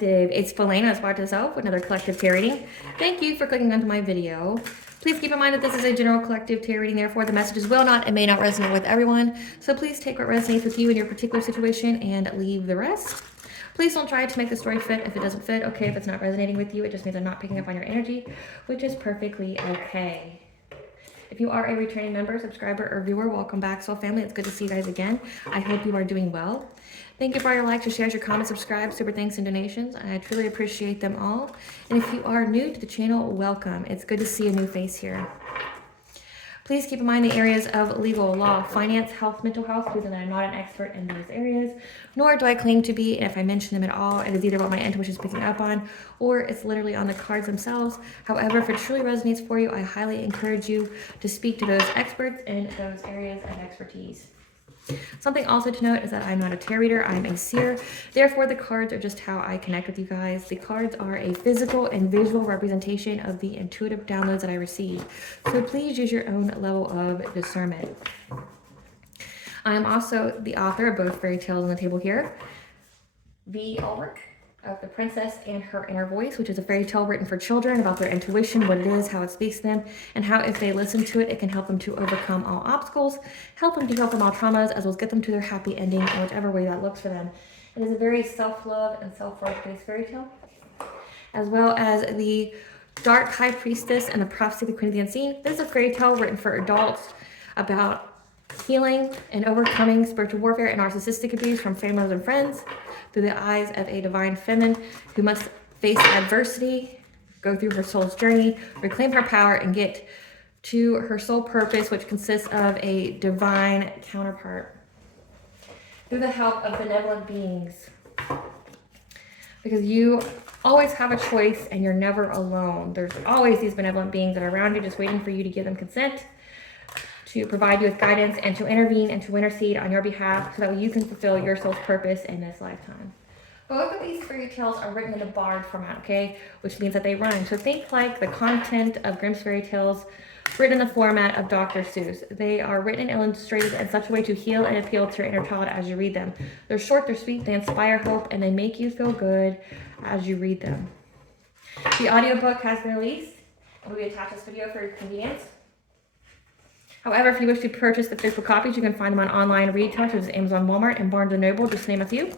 collective. It's Felena, aspiraltotheself, with another collective tarot reading. Thank you for clicking onto my video. Please keep in mind that this is a general collective tarot reading, therefore the messages will not and may not resonate with everyone. So please take what resonates with you in your particular situation and leave the rest. Please don't try to make the story fit if it doesn't fit. Okay, if it's not resonating with you, it just means I'm not picking up on your energy, which is perfectly okay. If you are a returning member, subscriber, or viewer, welcome back, Soul Family. It's good to see you guys again. I hope you are doing well. Thank you for your likes, your shares, your comments, subscribe, super thanks, and donations. I truly appreciate them all. And if you are new to the channel, welcome. It's good to see a new face here. Please keep in mind the areas of legal, law, finance, health, mental health. Please know that I'm not an expert in those areas, nor do I claim to be. And if I mention them at all, it is either what my intuition is picking up on, or it's literally on the cards themselves. However, if it truly resonates for you, I highly encourage you to speak to those experts in those areas of expertise. Something also to note is that I'm not a tarot reader, I'm a seer. Therefore, the cards are just how I connect with you guys. The cards are a physical and visual representation of the intuitive downloads that I receive. So please use your own level of discernment. I am also the author of both fairy tales on the table here. The artwork of The Princess and Her Inner Voice, which is a fairy tale written for children about their intuition, what it is, how it speaks to them, and how if they listen to it, it can help them to overcome all obstacles, help them to heal from all traumas, as well as get them to their happy ending in whichever way that looks for them. It is a very self-love and self-worth based fairy tale, as well as the Dark High Priestess and the Prophecy of the Queen of the Unseen. This is a fairy tale written for adults about healing and overcoming spiritual warfare and narcissistic abuse from family and friends through the eyes of a divine feminine who must face adversity, go through her soul's journey, reclaim her power, and get to her soul purpose, which consists of a divine counterpart through the help of benevolent beings. Because you always have a choice and you're never alone. There's always these benevolent beings that are around you just waiting for you to give them consent, to provide you with guidance, and to intervene and to intercede on your behalf so that you can fulfill your soul's purpose in this lifetime. Both of these fairy tales are written in the bard format, okay? Which means that they rhyme. So think like the content of Grimm's fairy tales written in the format of Dr. Seuss. They are written and illustrated in such a way to heal and appeal to your inner child as you read them. They're short, they're sweet, they inspire hope, and they make you feel good as you read them. The audiobook has been released and will be attached to this video for your convenience. However, if you wish to purchase the physical copies, you can find them on online retailers such as Amazon, Walmart, and Barnes & Noble, just to name a few.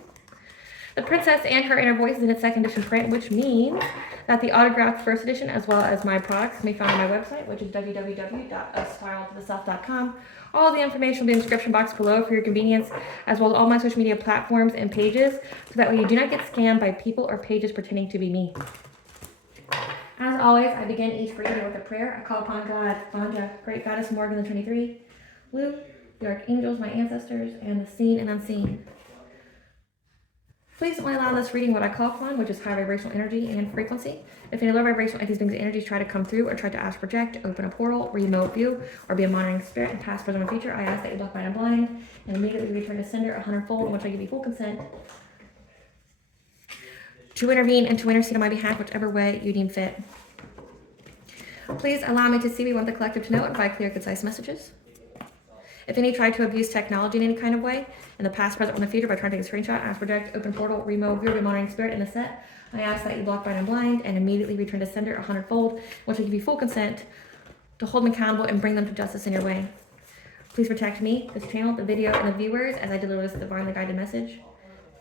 The Princess and Her Inner Voice is in its second edition print, which means that the autographed first edition, as well as my products, can be found on my website, which is www.aspiraltotheself.com. All the information will be in the description box below for your convenience, as well as all my social media platforms and pages, so that way you do not get scammed by people or pages pretending to be me. As always, I begin each reading with a prayer. I call upon God, Vanja, Great Goddess Morgan the 23, Lou, the Archangels, my ancestors, and the seen and unseen. Please only allow this reading what I call upon, which is high vibrational energy and frequency. If any low vibrational entities, beings, and energies try to come through or try to ask, project, open a portal, remote view, or be a monitoring spirit in past, present, or future, I ask that you block, mind, and blind, and immediately return to sender 100-fold, in which I give you full consent to intervene and to intercede on my behalf, whichever way you deem fit. Please allow me to see what you want the collective to know and provide clear, concise messages. If any try to abuse technology in any kind of way, in the past, present, or in the future, by trying to take a screenshot, ask, project, open portal, remote, view, or be monitoring spirit in a set, I ask that you block, blind, and blind, and immediately return to sender 100-fold, which will give you full consent to hold them accountable and bring them to justice in your way. Please protect me, this channel, the video, and the viewers as I deliver this divinely guided message.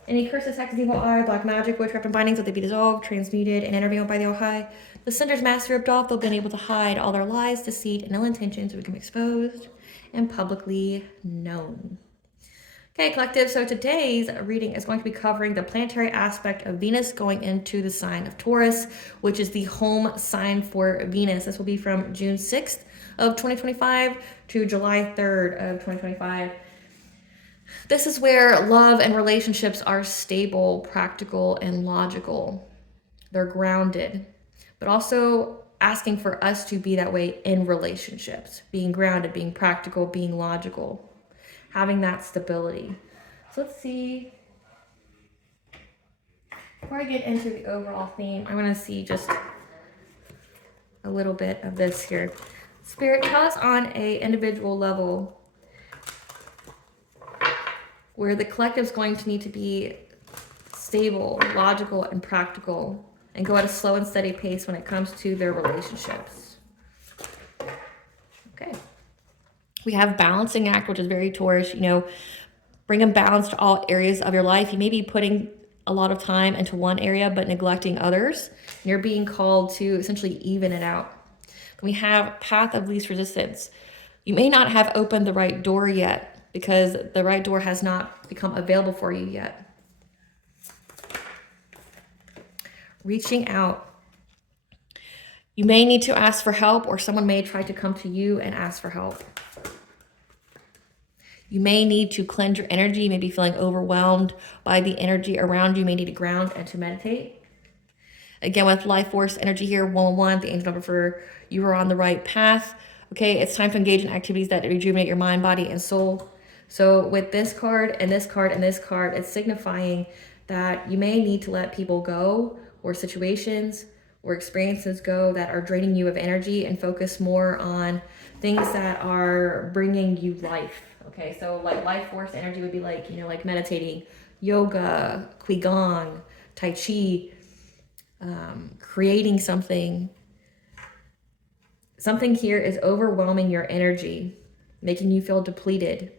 Any curses, hexes, evil eye, black magic, witchcraft, and bindings, let they be dissolved, transmuted, and intervened by the All High. The sender's master ripped off, they'll be able to hide all their lies, deceit, and ill intentions will become exposed and publicly known. Okay, collective, so today's reading is going to be covering the planetary aspect of Venus going into the sign of Taurus, which is the home sign for Venus. This will be from June 6th of 2025 to July 3rd of 2025. This is where love and relationships are stable, practical, and logical. They're grounded, but also asking for us to be that way in relationships, being grounded, being practical, being logical, having that stability. So let's see. Before I get into the overall theme, I want to see just a little bit of this here. Spirit, tell us on an individual level where the collective is going to need to be stable, logical, and practical, and go at a slow and steady pace when it comes to their relationships. Okay. We have balancing act, which is very Taurus, you know, bring a balance to all areas of your life. You may be putting a lot of time into one area, but neglecting others. And you're being called to essentially even it out. We have path of least resistance. You may not have opened the right door yet because the right door has not become available for you yet. Reaching out. You may need to ask for help, or someone may try to come to you and ask for help. You may need to cleanse your energy. You may be feeling overwhelmed by the energy around you. You may need to ground and to meditate. Again, with life force energy here, 111, the angel number for you are on the right path. Okay, it's time to engage in activities that rejuvenate your mind, body, and soul. So with this card and this card and this card, it's signifying that you may need to let people go, or situations or experiences go that are draining you of energy, and focus more on things that are bringing you life. Okay, so like life force energy would be like, you know, like meditating, yoga, qigong, tai chi, creating something. Something here is overwhelming your energy, making you feel depleted.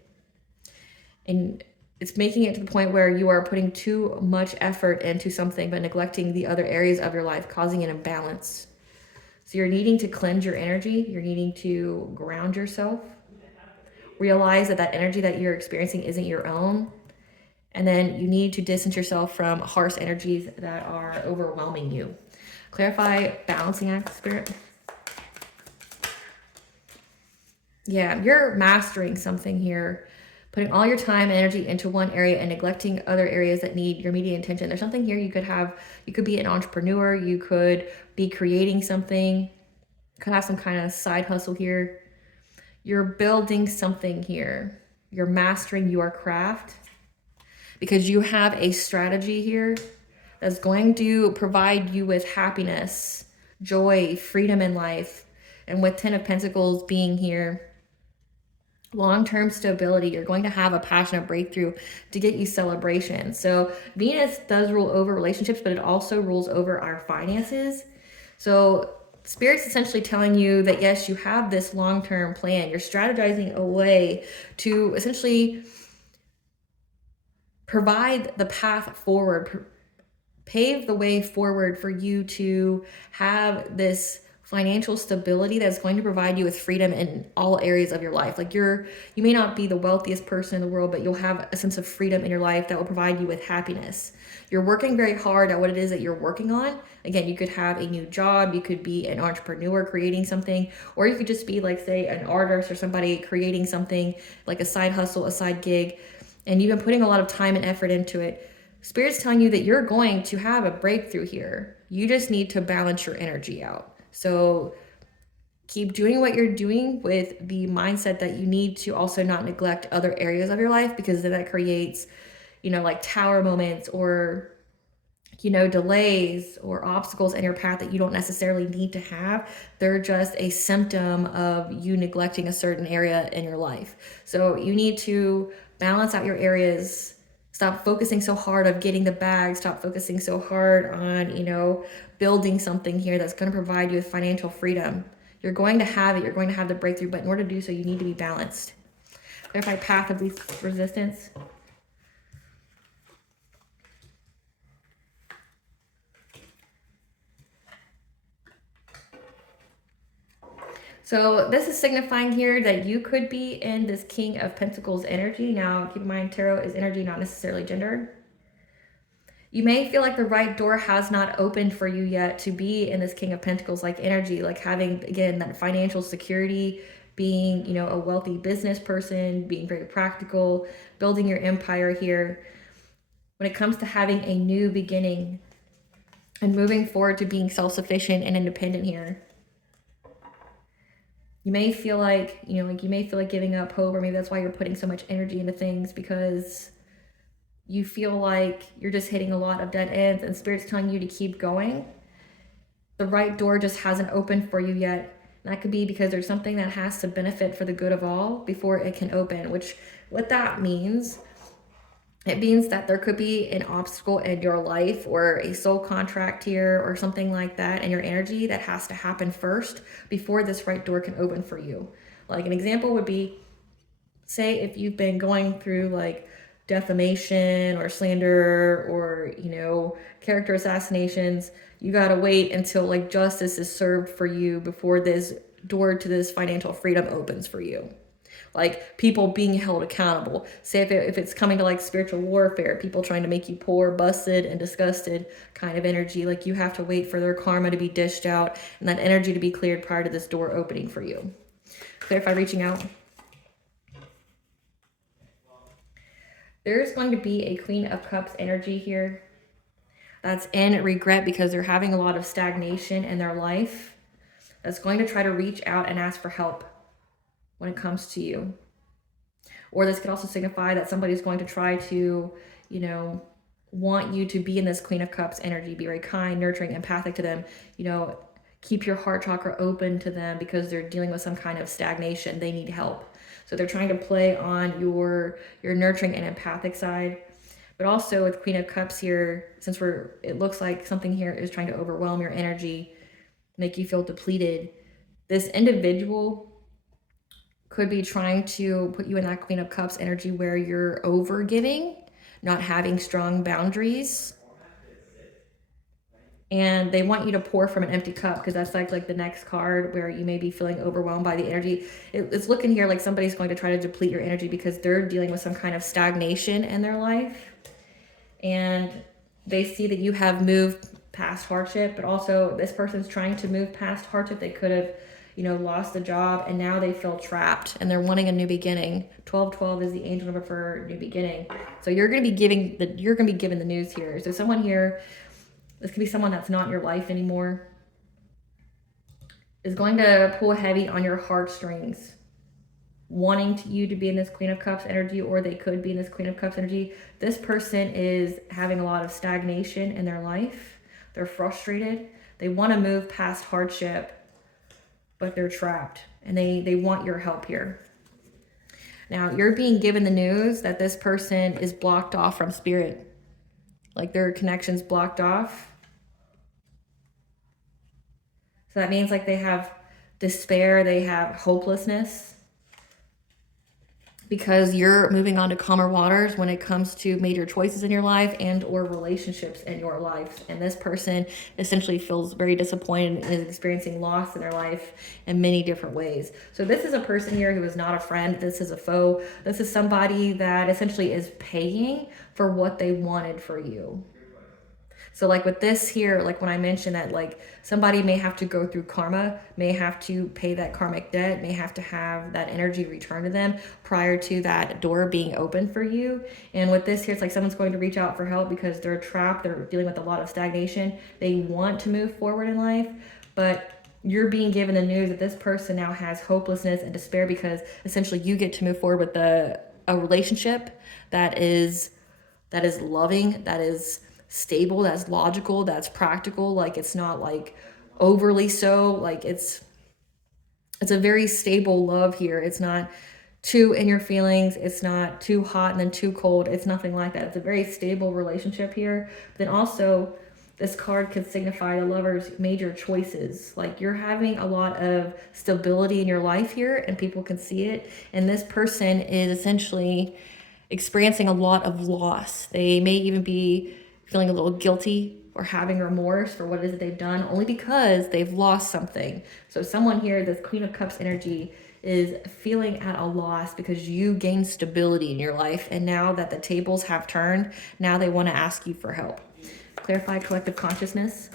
And it's making it to the point where you are putting too much effort into something but neglecting the other areas of your life, causing an imbalance. So you're needing to cleanse your energy. You're needing to ground yourself. Realize that that energy that you're experiencing isn't your own. And then you need to distance yourself from harsh energies that are overwhelming you. Clarify balancing act, Spirit. Yeah, you're mastering something here. Putting all your time and energy into one area and neglecting other areas that need your immediate attention. There's something here you could have. You could be an entrepreneur. You could be creating something. You could have some kind of side hustle here. You're building something here. You're mastering your craft because you have a strategy here that's going to provide you with happiness, joy, freedom in life. And with 10 of Pentacles being here, long-term stability, you're going to have a passionate breakthrough to get you celebration. So Venus does rule over relationships, but it also rules over our finances. So Spirit's essentially telling you that yes, you have this long-term plan. You're strategizing a way to essentially provide the path forward, pave the way forward for you to have this financial stability that's going to provide you with freedom in all areas of your life. Like you may not be the wealthiest person in the world, but you'll have a sense of freedom in your life that will provide you with happiness. You're working very hard at what it is that you're working on. Again, you could have a new job, you could be an entrepreneur creating something, or you could just be like, say, an artist or somebody creating something like a side hustle, a side gig, and you've been putting a lot of time and effort into it. Spirit's telling you that you're going to have a breakthrough here. You just need to balance your energy out. So keep doing what you're doing with the mindset that you need to also not neglect other areas of your life, because then that creates, you know, like tower moments or, you know, delays or obstacles in your path that you don't necessarily need to have. They're just a symptom of you neglecting a certain area in your life. So you need to balance out your areas. Stop focusing so hard of getting the bag. Stop focusing so hard on, you know, building something here that's going to provide you with financial freedom. You're going to have it. You're going to have the breakthrough. But in order to do so, you need to be balanced. Clarify path of least resistance. So this is signifying here that you could be in this King of Pentacles energy. Now, keep in mind, tarot is energy, not necessarily gender. You may feel like the right door has not opened for you yet to be in this King of Pentacles like energy, like having, again, that financial security, being, you know, a wealthy business person, being very practical, building your empire here. When it comes to having a new beginning and moving forward to being self-sufficient and independent here. You may feel like, you know, like you may feel like giving up hope, or maybe that's why you're putting so much energy into things, because you feel like you're just hitting a lot of dead ends and Spirit's telling you to keep going. The right door just hasn't opened for you yet. And that could be because there's something that has to benefit for the good of all before it can open, which what that means It means that there could be an obstacle in your life or a soul contract here or something like that in your energy that has to happen first before this right door can open for you. Like an example would be, say if you've been going through like defamation or slander or, you know, character assassinations, you got to wait until like justice is served for you before this door to this financial freedom opens for you. Like people being held accountable. Say if it's coming to like spiritual warfare, people trying to make you poor, busted, and disgusted kind of energy, like you have to wait for their karma to be dished out and that energy to be cleared prior to this door opening for you. Clarify reaching out. There's going to be a Queen of Cups energy here that's in regret because they're having a lot of stagnation in their life. That's going to try to reach out and ask for help when it comes to you. Or this could also signify that somebody's going to try to, you know, want you to be in this Queen of Cups energy, be very kind, nurturing, empathic to them, you know, keep your heart chakra open to them because they're dealing with some kind of stagnation. They need help. So they're trying to play on your nurturing and empathic side. But also with Queen of Cups here, since it looks like something here is trying to overwhelm your energy, make you feel depleted. This individual could be trying to put you in that Queen of Cups energy where you're over giving, not having strong boundaries. And they want you to pour from an empty cup because that's like the next card where you may be feeling overwhelmed by the energy. It's looking here like somebody's going to try to deplete your energy because they're dealing with some kind of stagnation in their life. And they see that you have moved past hardship, but also this person's trying to move past hardship. They could have, you know, lost a job and now they feel trapped and they're wanting a new beginning. 1212 is the angel number for new beginning. So you're going to be given the news here. So someone here, this could be someone that's not in your life anymore, is going to pull heavy on your heartstrings, wanting you to be in this Queen of Cups energy, or they could be in this Queen of Cups energy. This person is having a lot of stagnation in their life. They're frustrated. They want to move past hardship, but they're trapped and they want your help here. Now you're being given the news that this person is blocked off from spirit. Like their connection's blocked off. So that means like they have despair, they have hopelessness because you're moving on to calmer waters when it comes to major choices in your life and or relationships in your life. And this person essentially feels very disappointed and is experiencing loss in their life in many different ways. So this is a person here who is not a friend. This is a foe. This is somebody that essentially is paying for what they wanted for you. So like with this here, like when I mentioned that like somebody may have to go through karma, may have to pay that karmic debt, may have to have that energy returned to them prior to that door being open for you. And with this here, it's like someone's going to reach out for help because they're trapped, they're dealing with a lot of stagnation. They want to move forward in life, but you're being given the news that this person now has hopelessness and despair because essentially you get to move forward with a relationship that is loving, that is stable, that's logical, that's practical. Like it's not like overly so, like it's a very stable love here. It's not too in your feelings, it's not too hot and then too cold. It's nothing like that. It's a very stable relationship here. But then also this card could signify the lover's major choices. Like you're having a lot of stability in your life here and people can see it. And this person is essentially experiencing a lot of loss. They may even be feeling a little guilty or having remorse for what it is that they've done only because they've lost something. So someone here, this Queen of Cups energy, is feeling at a loss because you gained stability in your life. And now that the tables have turned, now they want to ask you for help. Clarify collective consciousness.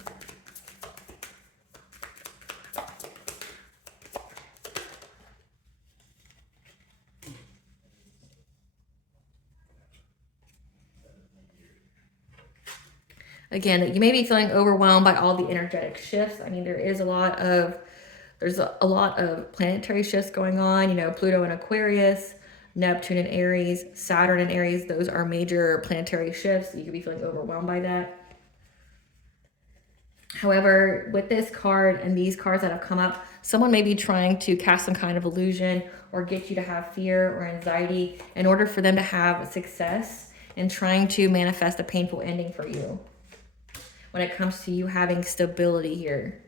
Again, you may be feeling overwhelmed by all the energetic shifts. I mean, there's a lot of planetary shifts going on, you know, Pluto in Aquarius, Neptune in Aries, Saturn in Aries. Those are major planetary shifts. You could be feeling overwhelmed by that. However, with this card and these cards that have come up, someone may be trying to cast some kind of illusion or get you to have fear or anxiety in order for them to have success and trying to manifest a painful ending for you when it comes to you having stability here.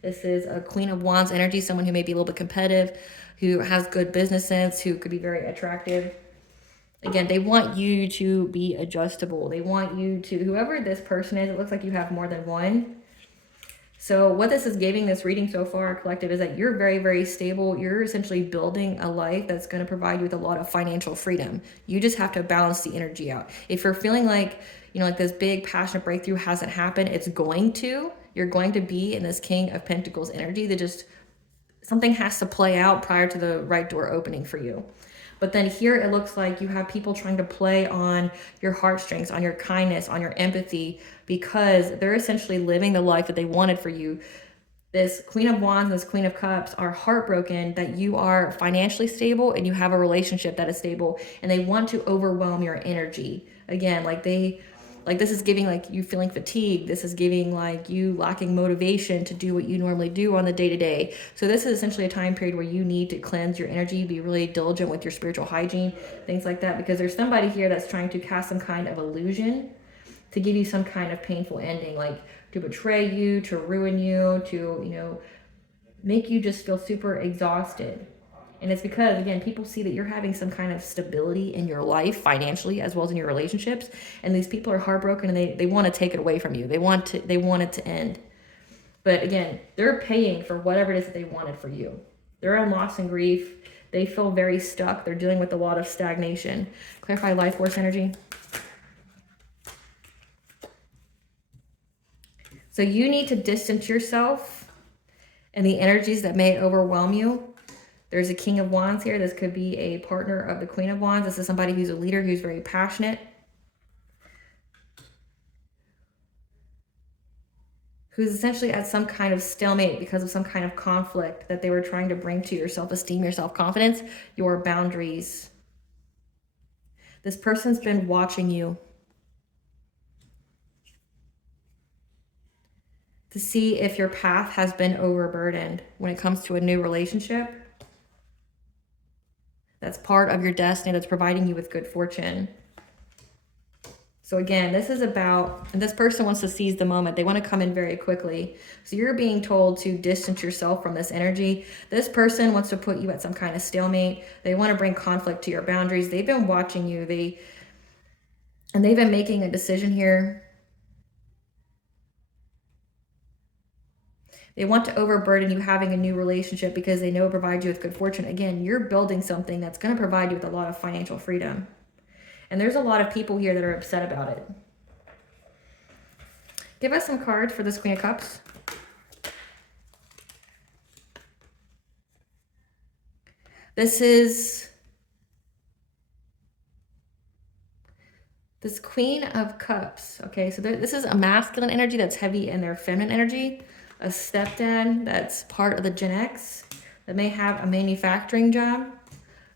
This is a Queen of Wands energy, someone who may be a little bit competitive, who has good business sense, who could be very attractive. Again, they want you to be adjustable. They want you to, whoever this person is, it looks like you have more than one. So what this is giving this reading so far, collective, is that you're very, very stable. You're essentially building a life that's going to provide you with a lot of financial freedom. You just have to balance the energy out. If you're feeling like, you know, like this big passionate breakthrough hasn't happened, it's going to. You're going to be in this King of Pentacles energy that just, something has to play out prior to the right door opening for you. But then here it looks like you have people trying to play on your heartstrings, on your kindness, on your empathy, because they're essentially living the life that they wanted for you. This Queen of Wands and this Queen of Cups are heartbroken that you are financially stable and you have a relationship that is stable, and they want to overwhelm your energy. Again, like this is giving like you feeling fatigued. This is giving like you lacking motivation to do what you normally do on the day-to-day. So this is essentially a time period where you need to cleanse your energy, be really diligent with your spiritual hygiene, things like that, because there's somebody here that's trying to cast some kind of illusion to give you some kind of painful ending, like to betray you, to ruin you, to, you know, make you just feel super exhausted. And it's because, again, people see that you're having some kind of stability in your life financially as well as in your relationships. And these people are heartbroken and they want to take it away from you. They want it to end. But again, they're paying for whatever it is that they wanted for you. They're in loss and grief. They feel very stuck. They're dealing with a lot of stagnation. Clarify life force energy. So you need to distance yourself and the energies that may overwhelm you. There's a King of Wands here. This could be a partner of the Queen of Wands. This is somebody who's a leader, who's very passionate, who's essentially at some kind of stalemate because of some kind of conflict that they were trying to bring to your self-esteem, your self-confidence, your boundaries. This person's been watching you to see if your path has been overburdened when it comes to a new relationship that's part of your destiny, that's providing you with good fortune. So again, this is about, and this person wants to seize the moment. They want to come in very quickly. So you're being told to distance yourself from this energy. This person wants to put you at some kind of stalemate. They want to bring conflict to your boundaries. They've been watching you. They've been making a decision here. They want to overburden you having a new relationship because they know it provides you with good fortune. Again, you're building something that's going to provide you with a lot of financial freedom. And there's a lot of people here that are upset about it. Give us some cards for this Queen of Cups. This is this Queen of Cups. Okay, so this is a masculine energy that's heavy in their feminine energy. A stepdad that's part of the Gen X that may have a manufacturing job.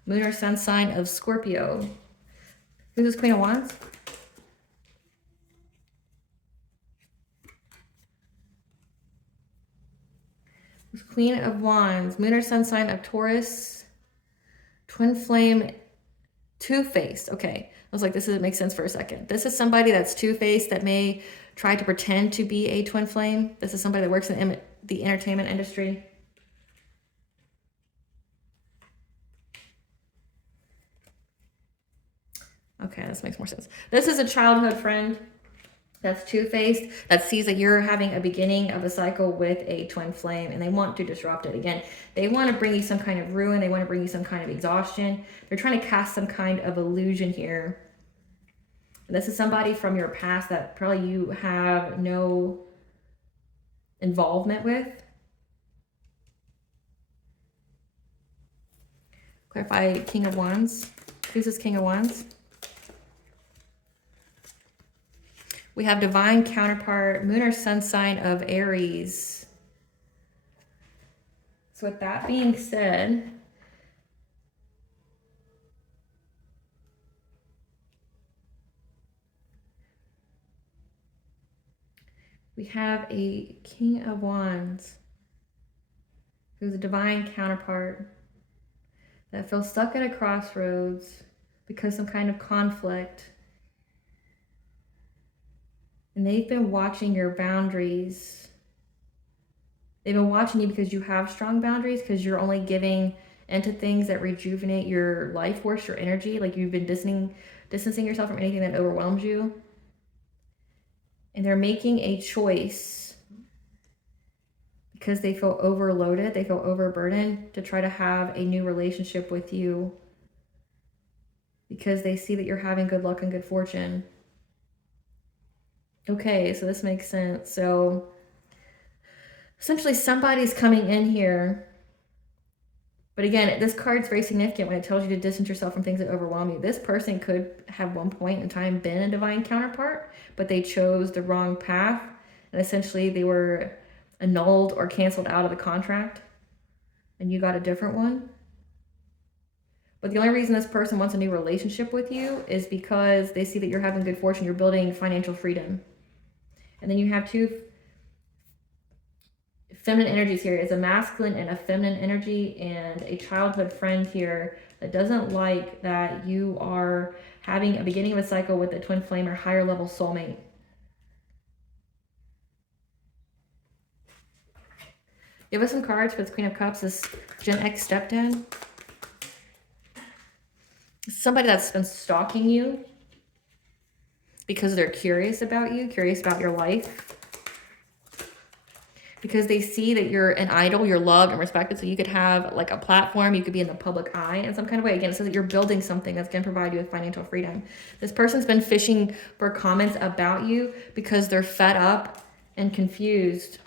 Moon or sun sign of Scorpio. Who's this Queen of Wands? This Queen of Wands. Moon or sun sign of Taurus. Twin flame, two-faced. Okay, I was like, this doesn't make sense for a second. This is somebody that's two-faced that may try to pretend to be a twin flame. This is somebody that works in the entertainment industry. Okay, this makes more sense. This is a childhood friend that's two-faced, that sees that you're having a beginning of a cycle with a twin flame, and they want to disrupt it. Again, they want to bring you some kind of ruin. They want to bring you some kind of exhaustion. They're trying to cast some kind of illusion here. And this is somebody from your past that probably you have no involvement with. Clarify King of Wands. Who's this King of Wands? We have divine counterpart, moon or sun sign of Aries. So with that being said, we have a King of Wands who's a divine counterpart that feels stuck at a crossroads because some kind of conflict And they've been watching your boundaries. They've been watching you because you have strong boundaries, because you're only giving into things that rejuvenate your life force, your energy. Like you've been distancing yourself from anything that overwhelms you. And they're making a choice because they feel overloaded, they feel overburdened, to try to have a new relationship with you because they see that you're having good luck and good fortune. Okay, so this makes sense. So essentially somebody's coming in here. But again, this card's very significant when it tells you to distance yourself from things that overwhelm you. This person could have one point in time been a divine counterpart, but they chose the wrong path. And essentially they were annulled or canceled out of the contract. And you got a different one. But the only reason this person wants a new relationship with you is because they see that you're having good fortune. You're building financial freedom. And then you have two feminine energies here. It's a masculine and a feminine energy, and a childhood friend here that doesn't like that you are having a beginning of a cycle with a twin flame or higher level soulmate. Give us some cards for this Queen of Cups, this Gen X stepdad. Somebody that's been stalking you because they're curious about you, curious about your life. Because they see that you're an idol, you're loved and respected, so you could have like a platform, you could be in the public eye in some kind of way. Again, it says that you're building something that's going to provide you with financial freedom. This person's been fishing for comments about you because they're fed up and confused.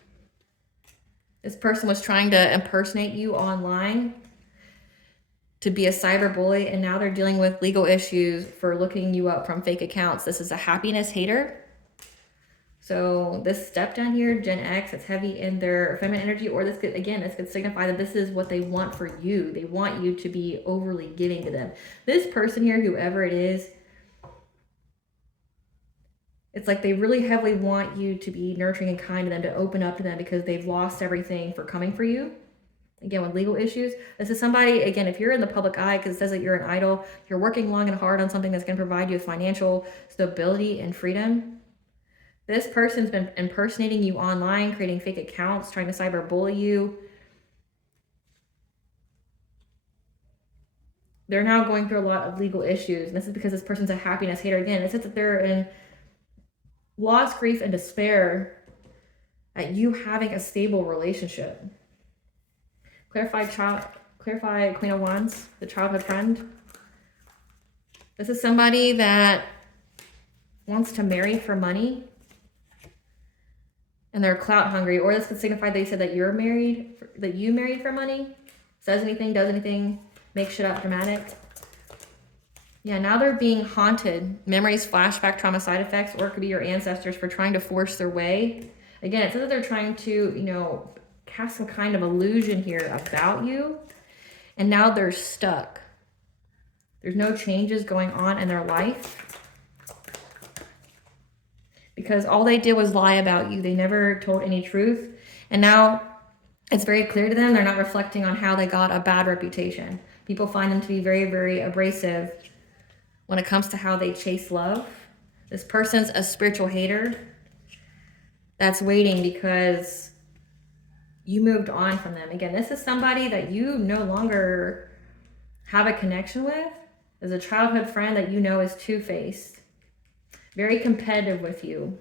This person was trying to impersonate you online to be a cyber bully, and now they're dealing with legal issues for looking you up from fake accounts. This is a happiness hater. So this step down here, Gen X, it's heavy in their feminine energy, or this could, again, this could signify that this is what they want for you. They want you to be overly giving to them. This person here, whoever it is, it's like they really heavily want you to be nurturing and kind to them, to open up to them, because they've lost everything for coming for you. Again, with legal issues. This is somebody, again, if you're in the public eye, because it says that you're an idol, you're working long and hard on something that's going to provide you with financial stability and freedom. This person's been impersonating you online, creating fake accounts, trying to cyber bully you. They're now going through a lot of legal issues. And this is because this person's a happiness hater. Again, it says that they're in loss, grief, and despair at you having a stable relationship. Clarify Queen of Wands, the childhood friend. This is somebody that wants to marry for money, and they're clout hungry. Or this could signify they said that you're married, that you married for money. Says anything, does anything, makes shit up dramatic. Yeah, now they're being haunted. Memories, flashback, trauma, side effects, or it could be your ancestors for trying to force their way. Again, it says that they're trying to, cast some kind of illusion here about you, and now they're stuck. There's no changes going on in their life because all they did was lie about you. They never told any truth, and now it's very clear to them they're not reflecting on how they got a bad reputation. People find them to be very, very abrasive when it comes to how they chase love. This person's a spiritual hater that's waiting because you moved on from them. Again, this is somebody that you no longer have a connection with. There's a childhood friend that you know is two-faced, very competitive with you.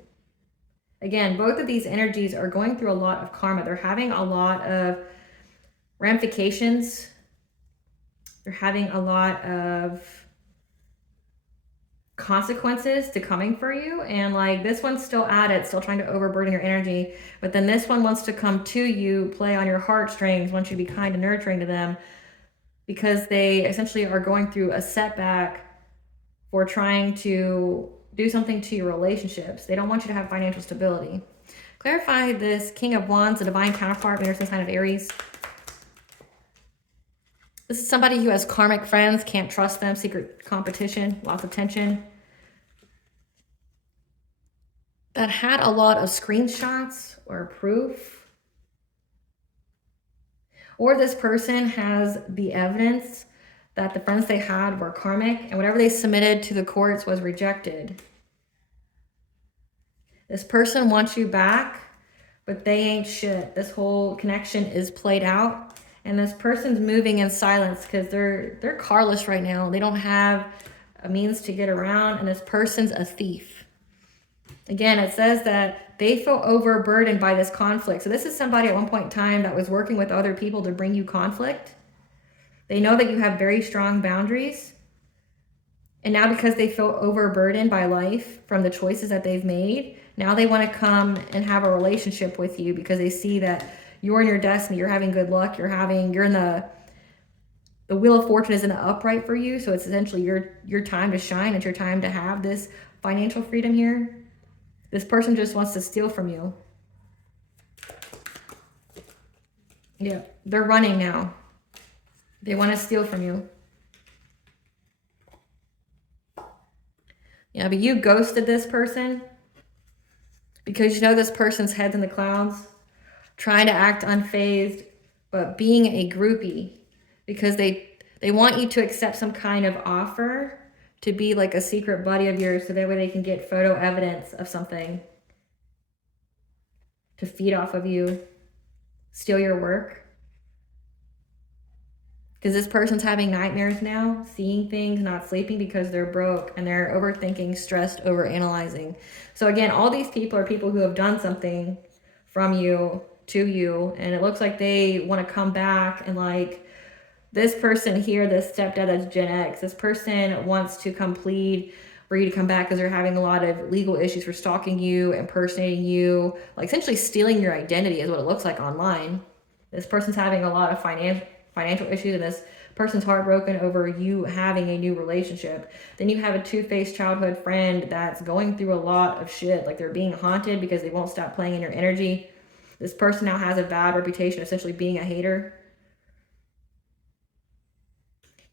Again, both of these energies are going through a lot of karma. They're having a lot of ramifications. They're having a lot of consequences to coming for you, and like this one's still at it, still trying to overburden your energy, but then this one wants to come to you, play on your heartstrings, wants you to be kind and nurturing to them, because they essentially are going through a setback for trying to do something to your relationships. They don't want you to have financial stability. Clarify this King of Wands, the divine counterpart, Venus sign of Aries. This is somebody who has karmic friends, can't trust them, secret competition, lots of tension. That had a lot of screenshots or proof. Or this person has the evidence that the friends they had were karmic, and whatever they submitted to the courts was rejected. This person wants you back, but they ain't shit. This whole connection is played out. And this person's moving in silence because they're carless right now. They don't have a means to get around, and this person's a thief. Again, it says that they feel overburdened by this conflict. So this is somebody at one point in time that was working with other people to bring you conflict. They know that you have very strong boundaries. And now because they feel overburdened by life from the choices that they've made, now they want to come and have a relationship with you because they see that you're in your destiny, you're having good luck, you're in the wheel of fortune is in the upright for you. So it's essentially your time to shine. It's your time to have this financial freedom here. This person just wants to steal from you. Yeah, they're running now. They want to steal from you. Yeah, but you ghosted this person because you know this person's head's in the clouds, trying to act unfazed, but being a groupie because they want you to accept some kind of offer to be like a secret buddy of yours so that way they can get photo evidence of something to feed off of you, steal your work. Because this person's having nightmares now, seeing things, not sleeping because they're broke and they're overthinking, stressed, overanalyzing. So again, all these people are people who have done something from you to you, and it looks like they want to come back. And like this person here, this stepdad that's Gen X, this person wants to come plead for you to come back because they're having a lot of legal issues for stalking you, impersonating you, like essentially stealing your identity is what it looks like online. This person's having a lot of financial issues, and this person's heartbroken over you having a new relationship. Then you have a two-faced childhood friend that's going through a lot of shit. Like they're being haunted because they won't stop playing in your energy. This person now has a bad reputation, essentially being a hater.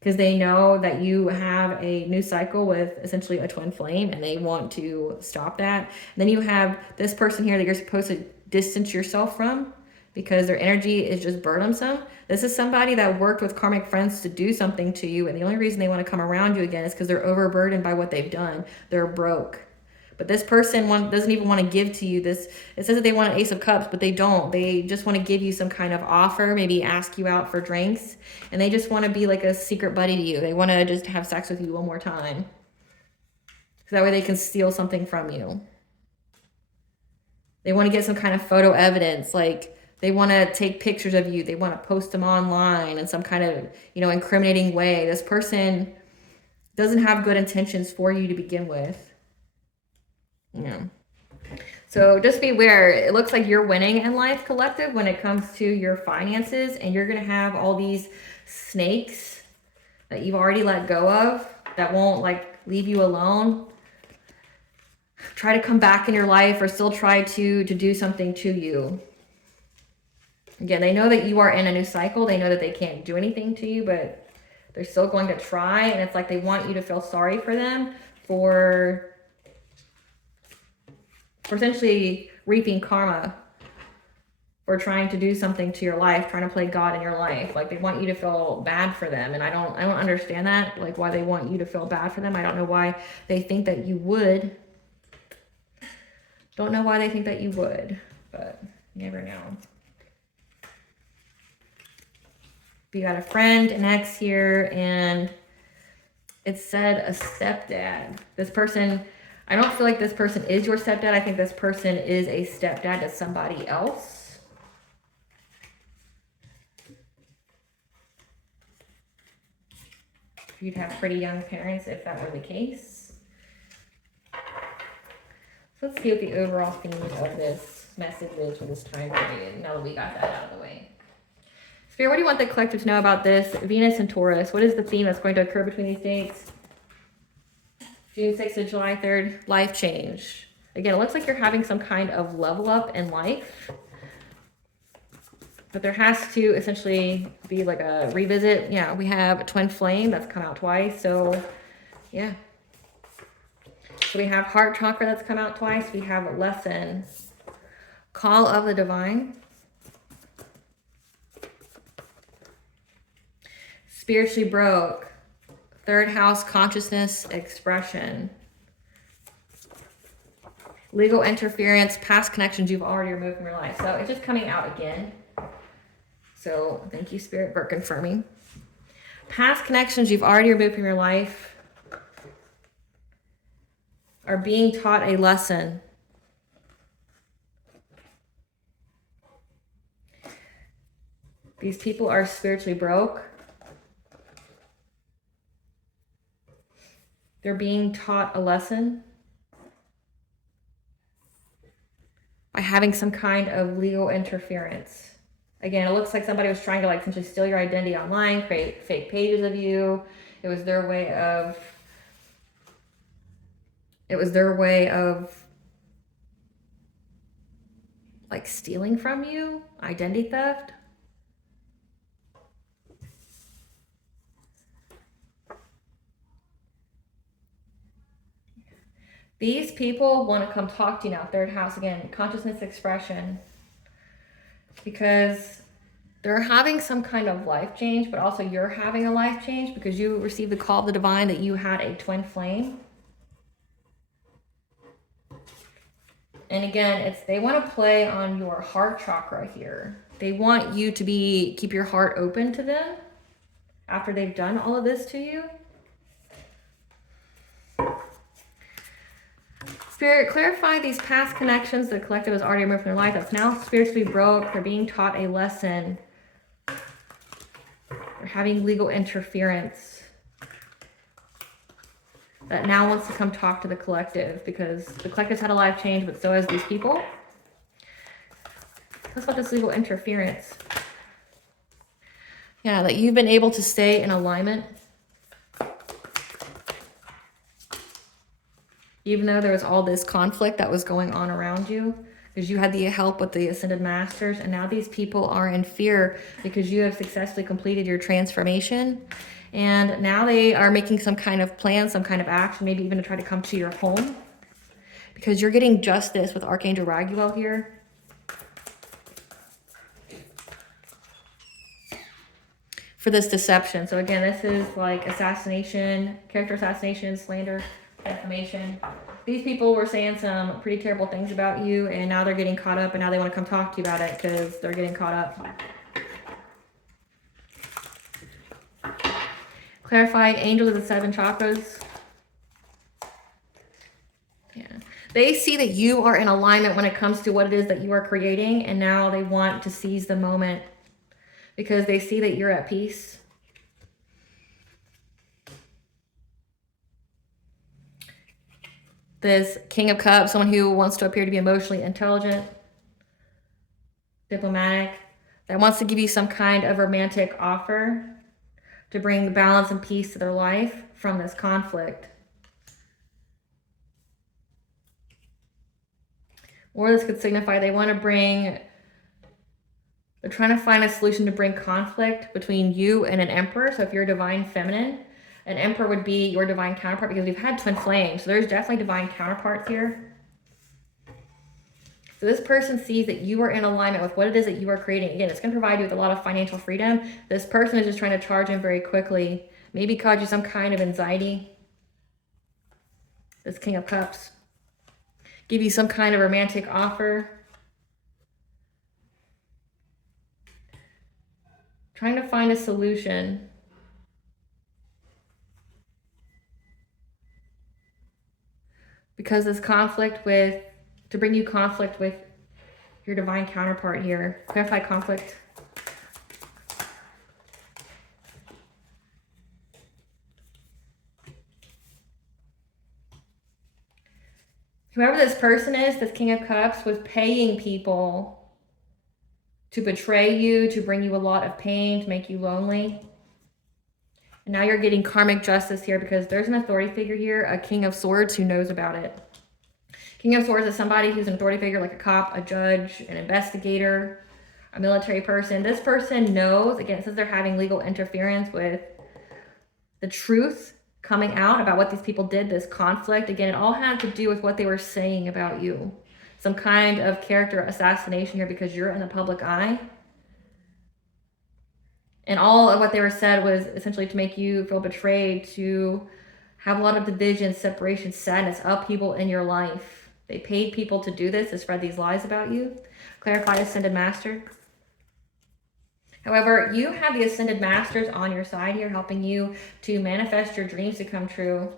Because they know that you have a new cycle with essentially a twin flame and they want to stop that. And then you have this person here that you're supposed to distance yourself from because their energy is just burdensome. This is somebody that worked with karmic friends to do something to you, and the only reason they want to come around you again is because they're overburdened by what they've done. They're broke. But this person doesn't even want to give to you this. It says that they want an Ace of Cups, but they don't. They just want to give you some kind of offer, maybe ask you out for drinks, and they just want to be like a secret buddy to you. They want to just have sex with you one more time. So that way they can steal something from you. They want to get some kind of photo evidence, like they want to take pictures of you. They want to post them online in some kind of, incriminating way. This person doesn't have good intentions for you to begin with. Yeah. So just beware. It looks like you're winning in life, collective, when it comes to your finances, and you're going to have all these snakes that you've already let go of that won't leave you alone. Try to come back in your life or still try to do something to you. Again, they know that you are in a new cycle. They know that they can't do anything to you, but they're still going to try. And it's like they want you to feel sorry for them for essentially reaping karma for trying to do something to your life, trying to play God in your life. Like they want you to feel bad for them. And I don't understand that, like why they want you to feel bad for them. I don't know why they think that you would. Don't know why they think that you would, but you never know. You got a friend, an ex here, and it said a stepdad. This person, I don't feel like this person is your stepdad. I think this person is a stepdad to somebody else. You'd have pretty young parents if that were the case. So let's see what the overall theme of this message is for this time period, now that we got that out of the way. Spirit, what do you want the collective to know about this? Venus and Taurus. What is the theme that's going to occur between these dates? June 6th to July 3rd, life change. Again, it looks like you're having some kind of level up in life. But there has to essentially be like a revisit. Yeah, we have a twin flame that's come out twice. So, yeah. So we have heart chakra that's come out twice. We have a lesson. Call of the divine. Spiritually broke. Third house, consciousness, expression. legal interference, past connections you've already removed from your life. So it's just coming out again. So thank you, Spirit, for confirming. Past connections you've already removed from your life are being taught a lesson. These people are spiritually broke. They're being taught a lesson by having some kind of legal interference. Again, it looks like somebody was trying to like essentially steal your identity online, create fake pages of you. It was their way of like stealing from you, identity theft. These people want to come talk to you now. Third house again, consciousness expression. Because they're having some kind of life change, but also you're having a life change because you received the call of the divine that you had a twin flame. And again, they want to play on your heart chakra here. They want you to keep your heart open to them after they've done all of this to you. Spirit, clarify these past connections the collective has already removed from their life that's now spiritually broke. They're being taught a lesson. They're having legal interference that now wants to come talk to the collective because the collective's had a life change, but so has these people. Let's about this legal interference. Yeah, that you've been able to stay in alignment. Even though there was all this conflict that was going on around you, because you had the help with the Ascended Masters, and now these people are in fear because you have successfully completed your transformation. And now they are making some kind of plan, some kind of action, maybe even to try to come to your home. Because you're getting justice with Archangel Raguel here. For this deception. So again, this is like assassination, character assassination, slander, defamation. These people were saying some pretty terrible things about you, and now they're getting caught up, and now they want to come talk to you about it because they're getting caught up. Clarify angels of the 7 chakras. Yeah. They see that you are in alignment when it comes to what it is that you are creating, and now they want to seize the moment because they see that you're at peace. This King of Cups, someone who wants to appear to be emotionally intelligent, diplomatic, that wants to give you some kind of romantic offer to bring balance and peace to their life from this conflict. Or this could signify they're trying to find a solution to bring conflict between you and an emperor. So if you're a divine feminine, an emperor would be your divine counterpart because we've had twin flames. So there's definitely divine counterparts here. So this person sees that you are in alignment with what it is that you are creating. Again, it's going to provide you with a lot of financial freedom. This person is just trying to charge in very quickly. Maybe cause you some kind of anxiety. This King of Cups. Give you some kind of romantic offer. Trying to find a solution. Because this to bring you conflict with your divine counterpart here. Clarify conflict. Whoever this person is, this King of Cups, was paying people to betray you, to bring you a lot of pain, to make you lonely. And now you're getting karmic justice here because there's an authority figure here, a King of Swords, who knows about it. King of Swords is somebody who's an authority figure, like a cop, a judge, an investigator, a military person. This person knows, again, it says they're having legal interference with the truth coming out about what these people did, this conflict. Again, it all had to do with what they were saying about you. Some kind of character assassination here because you're in the public eye. And all of what they were said was essentially to make you feel betrayed, to have a lot of division, separation, sadness, upheaval in your life. They paid people to do this, to spread these lies about you. Clarify Ascended Master. However, you have the Ascended Masters on your side here, helping you to manifest your dreams to come true.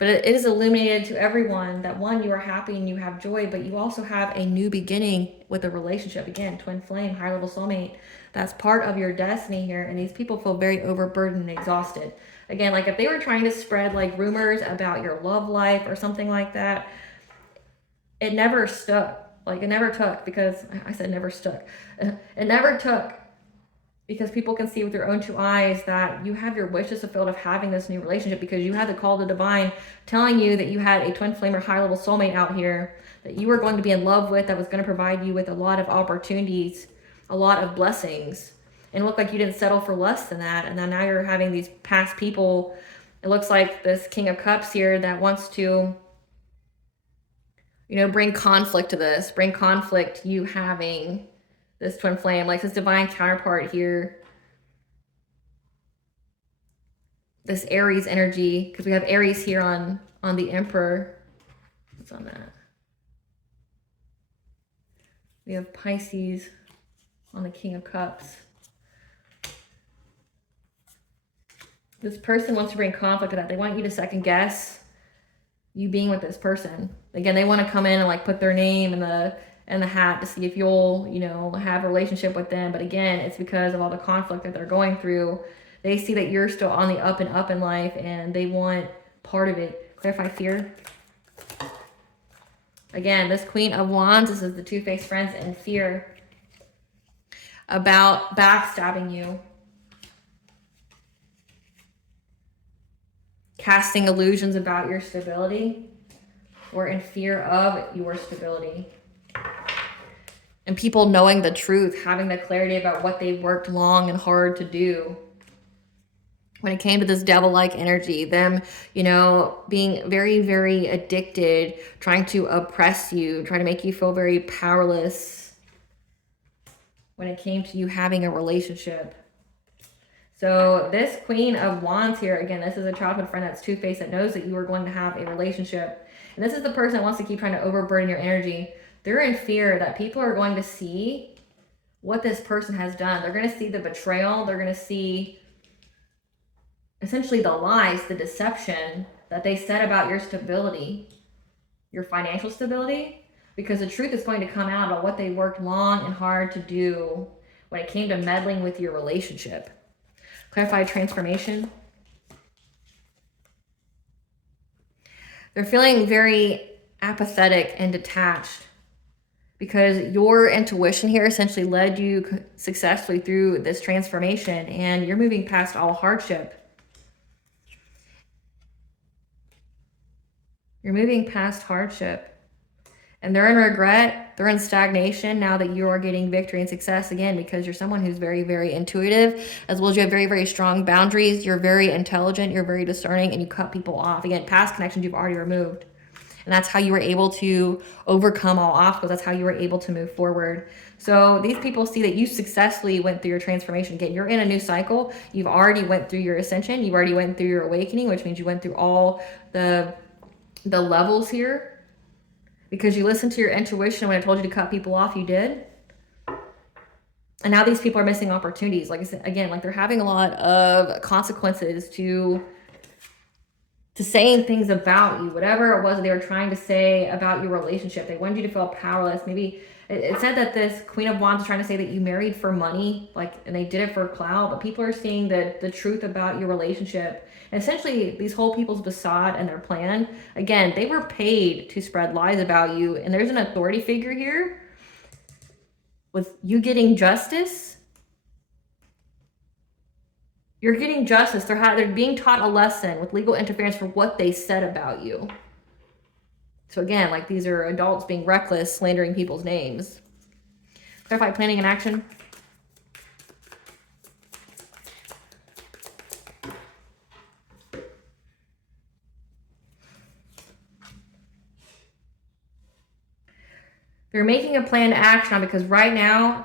But it is illuminated to everyone that, one, you are happy and you have joy, but you also have a new beginning with a relationship. Again, twin flame, higher level soulmate. That's part of your destiny here. And these people feel very overburdened and exhausted. Again, like if they were trying to spread like rumors about your love life or something like that, it never stuck. Like it never took, because I said never stuck. It never took, because people can see with their own two eyes that you have your wishes fulfilled of having this new relationship, because you had the call of the divine telling you that you had a twin flame or high level soulmate out here that you were going to be in love with, that was going to provide you with a lot of opportunities, a lot of blessings. And it looked like you didn't settle for less than that. And then now you're having these past people. It looks like this King of Cups here that wants to, you know, bring conflict to this, bring conflict, you having this twin flame, like this divine counterpart here. This Aries energy, because we have Aries here on the Emperor. What's on that? We have Pisces on the King of Cups. This person wants to bring conflict to that. They want you to second guess you being with this person. Again, they want to come in and like put their name in the hat to see if you'll, you know, have a relationship with them. But again, it's because of all the conflict that they're going through. They see that you're still on the up and up in life, and they want part of it. Clarify fear. Again, this Queen of Wands, this is the two-faced friends and fear about backstabbing you, casting illusions about your stability, or in fear of your stability. And people knowing the truth, having the clarity about what they've worked long and hard to do. When it came to this devil-like energy, them, you know, being very, very addicted, trying to oppress you, trying to make you feel very powerless when it came to you having a relationship. So this Queen of Wands here, again, this is a childhood friend that's two-faced, that knows that you are going to have a relationship. And this is the person that wants to keep trying to overburden your energy. They're in fear that people are going to see what this person has done. They're going to see the betrayal. They're going to see essentially the lies, the deception that they said about your stability, your financial stability, because the truth is going to come out about what they worked long and hard to do when it came to meddling with your relationship. Clarify transformation. They're feeling very apathetic and detached because your intuition here essentially led you successfully through this transformation, and you're moving past all hardship. You're moving past hardship. And they're in regret, they're in stagnation now that you are getting victory and success again, because you're someone who's very, very intuitive, as well as you have very, very strong boundaries. You're very intelligent, you're very discerning, and you cut people off. Again, past connections you've already removed. And that's how you were able to overcome all obstacles. That's how you were able to move forward. So these people see that you successfully went through your transformation. Again, you're in a new cycle. You've already went through your ascension. You've already went through your awakening, which means you went through all the levels here. Because you listened to your intuition. When I told you to cut people off, you did. And now these people are missing opportunities. Like I said, again, like they're having a lot of consequences to saying things about you, whatever it was that they were trying to say about your relationship. They wanted you to feel powerless. Maybe it said that this Queen of Wands is trying to say that you married for money, like, and they did it for clout, but people are seeing the truth about your relationship. And essentially, these whole people's facade and their plan, again, they were paid to spread lies about you. And there's an authority figure here with you getting justice. You're getting justice. They're being taught a lesson with legal interference for what they said about you. So again, like these are adults being reckless, slandering people's names. Clarify planning and action. They're making a plan to action on, because right now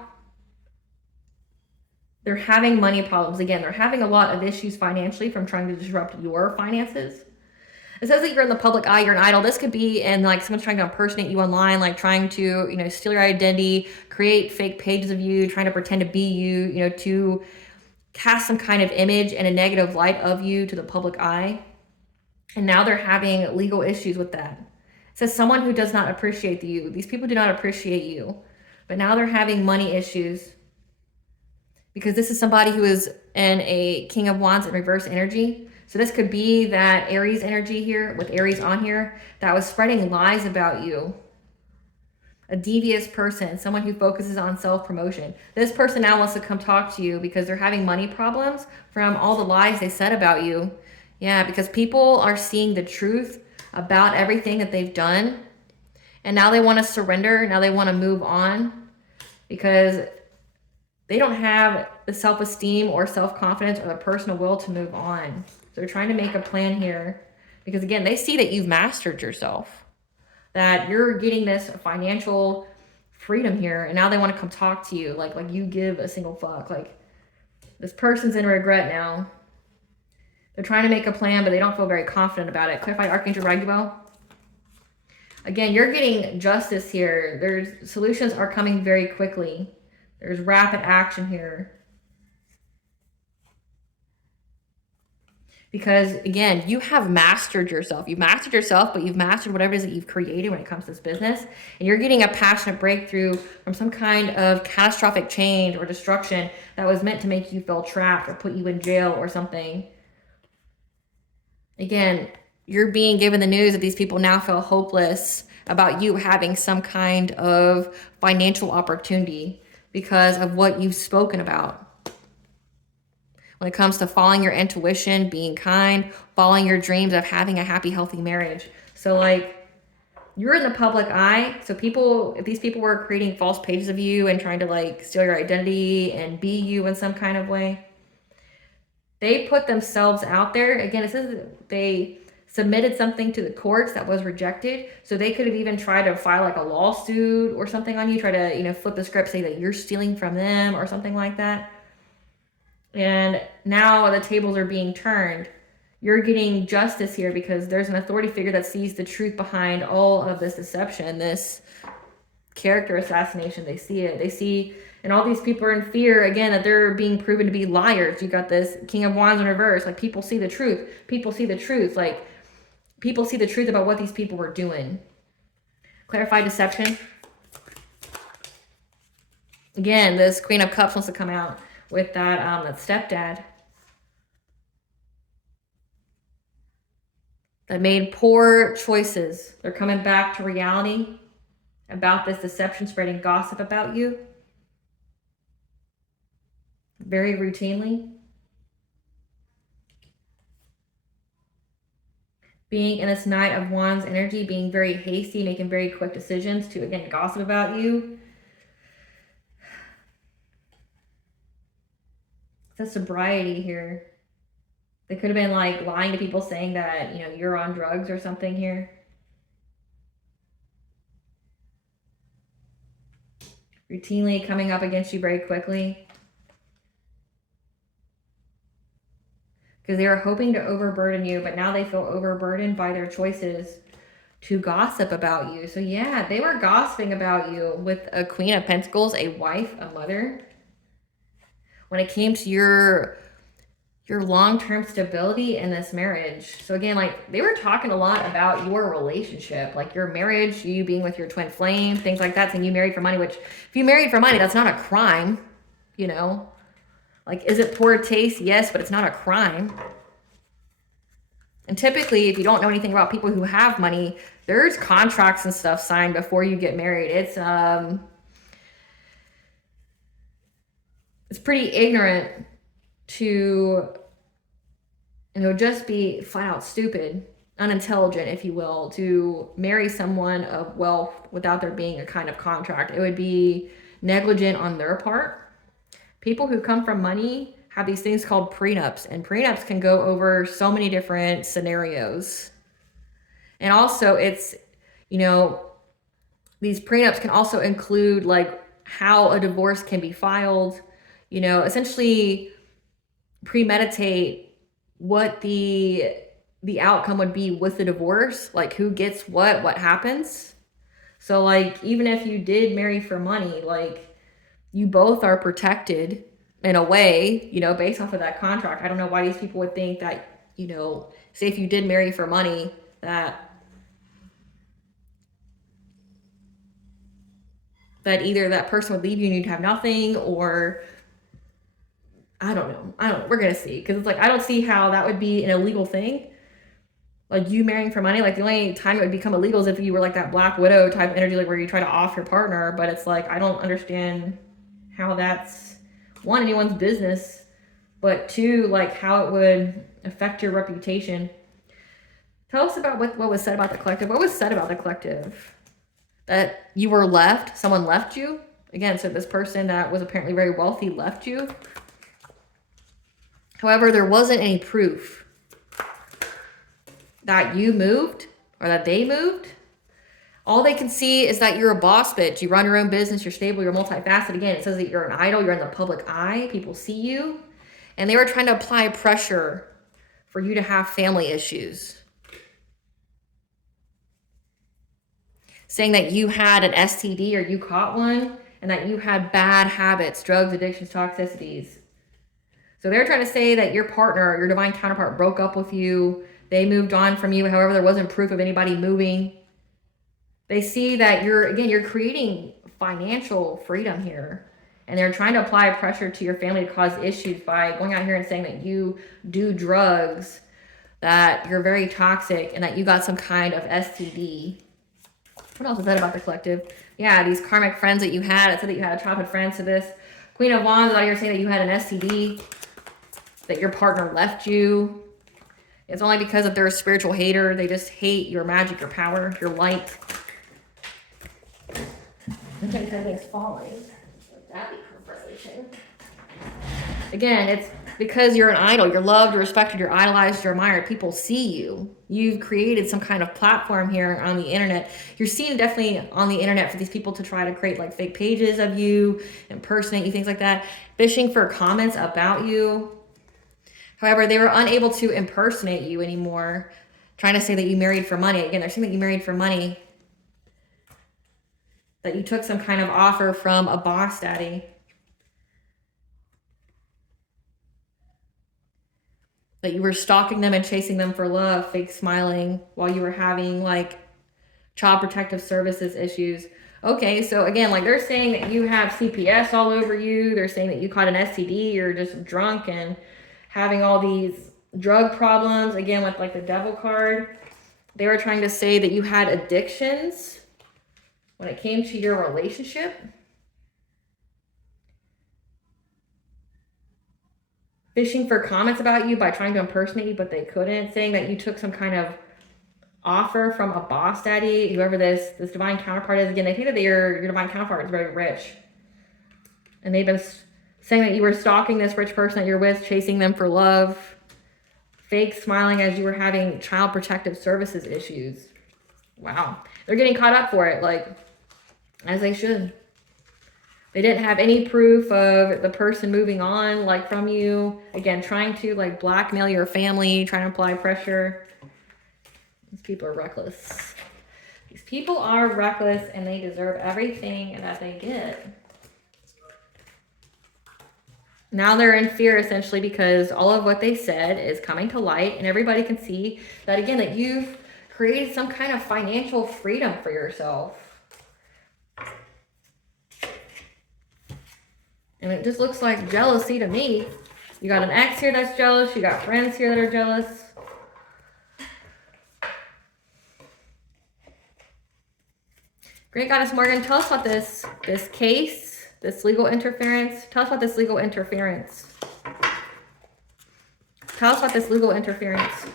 they're having money problems. Again, they're having a lot of issues financially from trying to disrupt your finances. It says that you're in the public eye, you're an idol. This could be in like someone's trying to impersonate you online, like trying to, you know, steal your identity, create fake pages of you, trying to pretend to be you, you know, to cast some kind of image and a negative light of you to the public eye. And now they're having legal issues with that. It says someone who does not appreciate you. These people do not appreciate you. But now they're having money issues because this is somebody who is in a King of Wands in reverse energy. So this could be that Aries energy here with Aries on here that was spreading lies about you. A devious person, someone who focuses on self-promotion. This person now wants to come talk to you because they're having money problems from all the lies they said about you. Yeah, because people are seeing the truth about everything that they've done. And now they want to surrender. Now they want to move on because they don't have the self-esteem or self-confidence or the personal will to move on. So they're trying to make a plan here because, again, they see that you've mastered yourself, that you're getting this financial freedom here, and now they want to come talk to you like you give a single fuck. Like, this person's in regret now. They're trying to make a plan, but they don't feel very confident about it. Clarify Archangel Raguel. Again, you're getting justice here. There's solutions are coming very quickly. There's rapid action here. Because, again, you have mastered yourself. You've mastered yourself, but you've mastered whatever it is that you've created when it comes to this business. And you're getting a passionate breakthrough from some kind of catastrophic change or destruction that was meant to make you feel trapped or put you in jail or something. Again, you're being given the news that these people now feel hopeless about you having some kind of financial opportunity because of what you've spoken about. When it comes to following your intuition, being kind, following your dreams of having a happy, healthy marriage. So, like, you're in the public eye. So people, if these people were creating false pages of you and trying to, like, steal your identity and be you in some kind of way, they put themselves out there. Again, it says that they submitted something to the courts that was rejected. So they could have even tried to file like a lawsuit or something on you, try to, you know, flip the script, say that you're stealing from them or something like that. And now the tables are being turned. You're getting justice here because there's an authority figure that sees the truth behind all of this deception, this character assassination. They see it. They see, and all these people are in fear, again, that they're being proven to be liars. You got this King of Wands in reverse. Like, people see the truth. People see the truth. Like, people see the truth about what these people were doing. Clarify deception. Again, this Queen of Cups wants to come out with that stepdad that made poor choices. They're coming back to reality about this deception, spreading gossip about you very routinely. Being in this Knight of Wands energy, being very hasty, making very quick decisions to, again, gossip about you. It's a sobriety here. They could have been like lying to people saying that, you know, you're on drugs or something here. Routinely coming up against you very quickly. Because they were hoping to overburden you, but now they feel overburdened by their choices to gossip about you. So yeah, they were gossiping about you with a Queen of Pentacles, a wife, a mother. When it came to your long-term stability in this marriage. So again, like, they were talking a lot about your relationship, like your marriage, you being with your twin flame, things like that, saying you married for money, which if you married for money, that's not a crime, you know? Like, is it poor taste? Yes, but it's not a crime. And typically, if you don't know anything about people who have money, there's contracts and stuff signed before you get married. It's pretty ignorant to, you know, just be flat out stupid, unintelligent, if you will, to marry someone of wealth without there being a kind of contract. It would be negligent on their part. People who come from money have these things called prenups, and prenups can go over so many different scenarios. And also, it's, you know, these prenups can also include like how a divorce can be filed, you know, essentially premeditate what the the outcome would be with the divorce, like who gets what happens. So like, even if you did marry for money, like you both are protected in a way, you know, based off of that contract. I don't know why these people would think that, you know, say if you did marry for money, that either that person would leave you and you'd have nothing, or I don't know. We're going to see. Because it's like, I don't see how that would be an illegal thing. Like you marrying for money, like the only time it would become illegal is if you were like that Black Widow type energy, like where you try to off your partner. But it's like, I don't understand how that's, one, anyone's business, but two, like how it would affect your reputation. Tell us about what was said about the collective. What was said about the collective? That you were left, someone left you. Again, so this person that was apparently very wealthy left you. However, there wasn't any proof that you moved or that they moved. All they can see is that you're a boss bitch. You run your own business, you're stable, you're multifaceted. Again, it says that you're an idol, you're in the public eye, people see you. And they were trying to apply pressure for you to have family issues. Saying that you had an STD or you caught one, and that you had bad habits, drugs, addictions, toxicities. So they're trying to say that your partner, your divine counterpart, broke up with you. They moved on from you. However, there wasn't proof of anybody moving. They see that you're creating financial freedom here. And they're trying to apply pressure to your family to cause issues by going out here and saying that you do drugs, that you're very toxic, and that you got some kind of STD. What else is that about the collective? Yeah, these karmic friends that you had. It said that you had a childhood friend. So this Queen of Wands out here saying that you had an STD, that your partner left you. It's only because of they're a spiritual hater. They just hate your magic, your power, your light. I think something's falling. Would that be confirmation? Again, it's because you're an idol. You're loved, you're respected, you're idolized, you're admired. People see you. You've created some kind of platform here on the internet. You're seen definitely on the internet for these people to try to create like fake pages of you, impersonate you, things like that. Fishing for comments about you. However, they were unable to impersonate you anymore. Trying to say that you married for money. Again, they're saying that you married for money. That you took some kind of offer from a boss daddy. That you were stalking them and chasing them for love, fake smiling while you were having like child protective services issues. Okay, so again, like they're saying that you have CPS all over you. They're saying that you caught an STD. You're just drunk and having all these drug problems. Again, with like the devil card. They were trying to say that you had addictions when it came to your relationship. Fishing for comments about you by trying to impersonate you, but they couldn't. Saying that you took some kind of offer from a boss daddy, whoever this divine counterpart is. Again, they think that your divine counterpart is very rich. And they've been saying that you were stalking this rich person that you're with, chasing them for love. Fake smiling as you were having child protective services issues. Wow. They're getting caught up for it, like, as they should. They didn't have any proof of the person moving on, like, from you. Again, trying to, like, blackmail your family, trying to apply pressure. These people are reckless. These people are reckless, and they deserve everything that they get. Now they're in fear, essentially, because all of what they said is coming to light, and everybody can see that, again, that you've created some kind of financial freedom for yourself. And it just looks like jealousy to me. You got an ex here that's jealous. You got friends here that are jealous. Great Goddess Morgan, tell us about this case, this legal interference. Tell us about this legal interference. Tell us about this legal interference.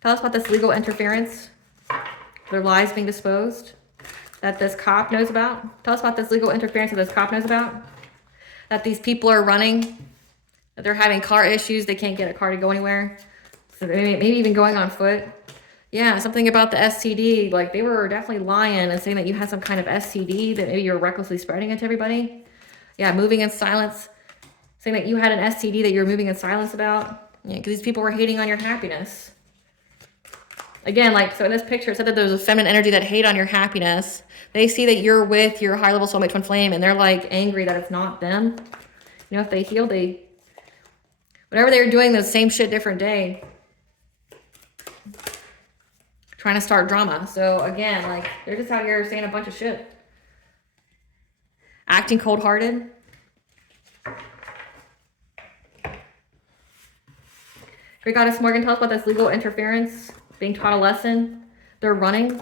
Tell us about this legal interference. Their lies being disposed. That this cop knows about. Tell us about this legal interference that this cop knows about. That these people are running. That they're having car issues. They can't get a car to go anywhere. So maybe even going on foot. Yeah, something about the STD. Like, they were definitely lying and saying that you had some kind of STD, that maybe you were recklessly spreading it to everybody. Yeah, moving in silence. Saying that you had an STD that you were moving in silence about. Yeah, because these people were hating on your happiness. Again, like, so in this picture, it said that there's a feminine energy that hate on your happiness. They see that you're with your high level soulmate twin flame, and they're like angry that it's not them. You know, if they heal, whatever they were doing, the same shit, different day. Trying to start drama. So again, like, they're just out here saying a bunch of shit. Acting cold-hearted. Great Goddess Morgan, tell us about this legal interference, being taught a lesson. They're running.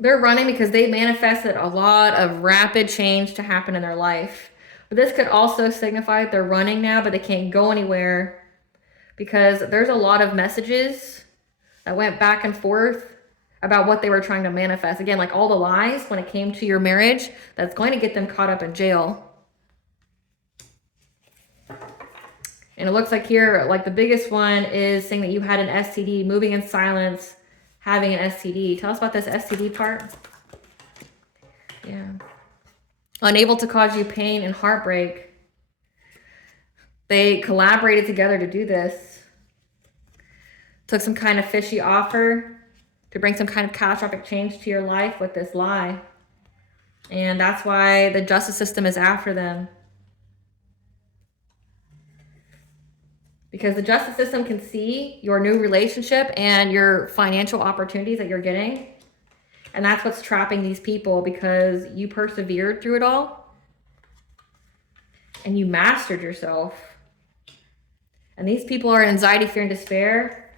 They're running because they manifested a lot of rapid change to happen in their life. But this could also signify that they're running now, but they can't go anywhere because there's a lot of messages that went back and forth about what they were trying to manifest. Again, like all the lies when it came to your marriage, that's going to get them caught up in jail. And it looks like here, like the biggest one is saying that you had an STD, moving in silence, having an STD. Tell us about this STD part. Yeah. Unable to cause you pain and heartbreak. They collaborated together to do this. Took some kind of fishy offer to bring some kind of catastrophic change to your life with this lie. And that's why the justice system is after them. Because the justice system can see your new relationship and your financial opportunities that you're getting. And that's what's trapping these people, because you persevered through it all. And you mastered yourself. And these people are anxiety, fear, and despair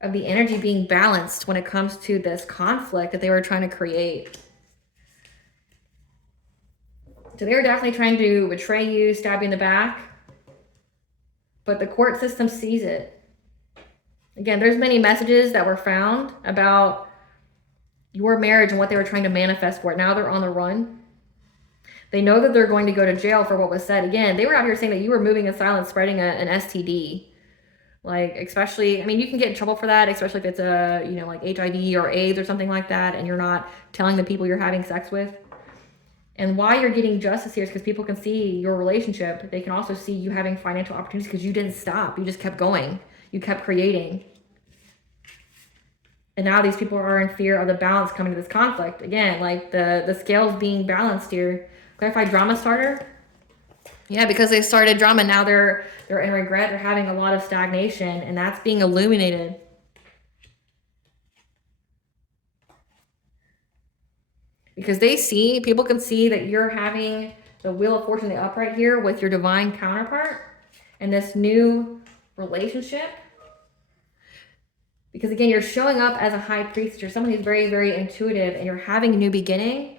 of the energy being balanced when it comes to this conflict that they were trying to create. So they were definitely trying to betray you, stab you in the back. But the court system sees it. Again, there's many messages that were found about your marriage and what they were trying to manifest for it. Now they're on the run. They know that they're going to go to jail for what was said. Again, they were out here saying that you were moving in silence, spreading an STD. Like, especially, I mean, you can get in trouble for that, especially if it's a, you know, like HIV or AIDS or something like that, and you're not telling the people you're having sex with. And why you're getting justice here is because people can see your relationship. They can also see you having financial opportunities because you didn't stop. You just kept going. You kept creating. And now these people are in fear of the balance coming to this conflict. Again, like the scales being balanced here. Clarify drama starter. Yeah, because they started drama. Now they're in regret. They're having a lot of stagnation, and that's being illuminated. Because people can see that you're having the Wheel of Fortune, the upright here, with your divine counterpart and this new relationship. Because again, you're showing up as a high priest. You're someone who's very, very intuitive, and you're having a new beginning,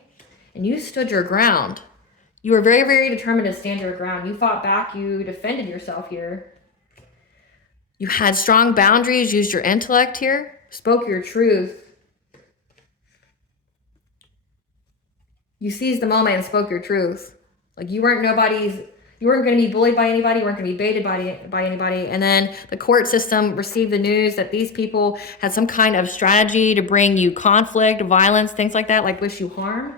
and you stood your ground. You were very, very determined to stand your ground. You fought back. You defended yourself here. You had strong boundaries, used your intellect here, spoke your truth. You seized the moment and spoke your truth. Like you weren't going to be bullied by anybody. You weren't going to be baited by anybody. And then the court system received the news that these people had some kind of strategy to bring you conflict, violence, things like that, like wish you harm.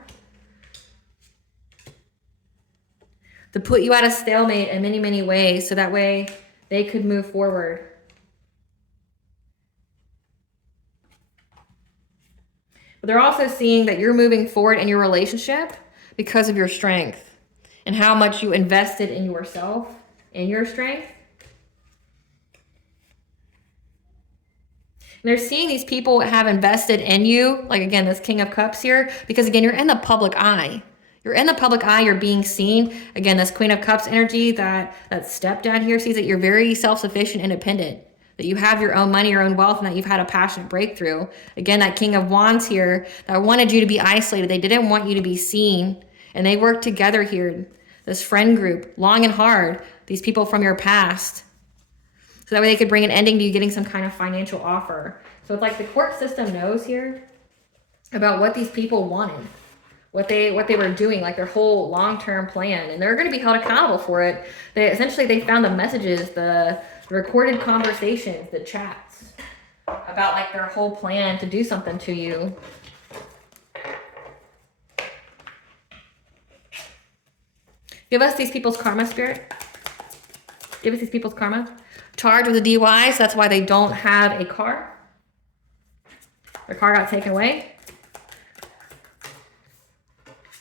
To put you at a stalemate in many, many ways, so that way they could move forward. But they're also seeing that you're moving forward in your relationship because of your strength and how much you invested in yourself and your strength. And they're seeing these people have invested in you, like again, this King of Cups here, because again, you're in the public eye. You're in the public eye, you're being seen. Again, this Queen of Cups energy, that stepdad here sees that you're very self-sufficient, independent, that you have your own money, your own wealth, and that you've had a passionate breakthrough. Again, that King of Wands here that wanted you to be isolated. They didn't want you to be seen. And they worked together here, this friend group, long and hard, these people from your past. So that way they could bring an ending to you getting some kind of financial offer. So it's like the court system knows here about what these people wanted, what they were doing, like their whole long-term plan. And they're going to be held accountable for it. They found the messages, the recorded conversations, the chats about like their whole plan to do something to you. Give us these people's karma, Spirit. Give us these people's karma. Charged with a DUI, so that's why they don't have a car. Their car got taken away.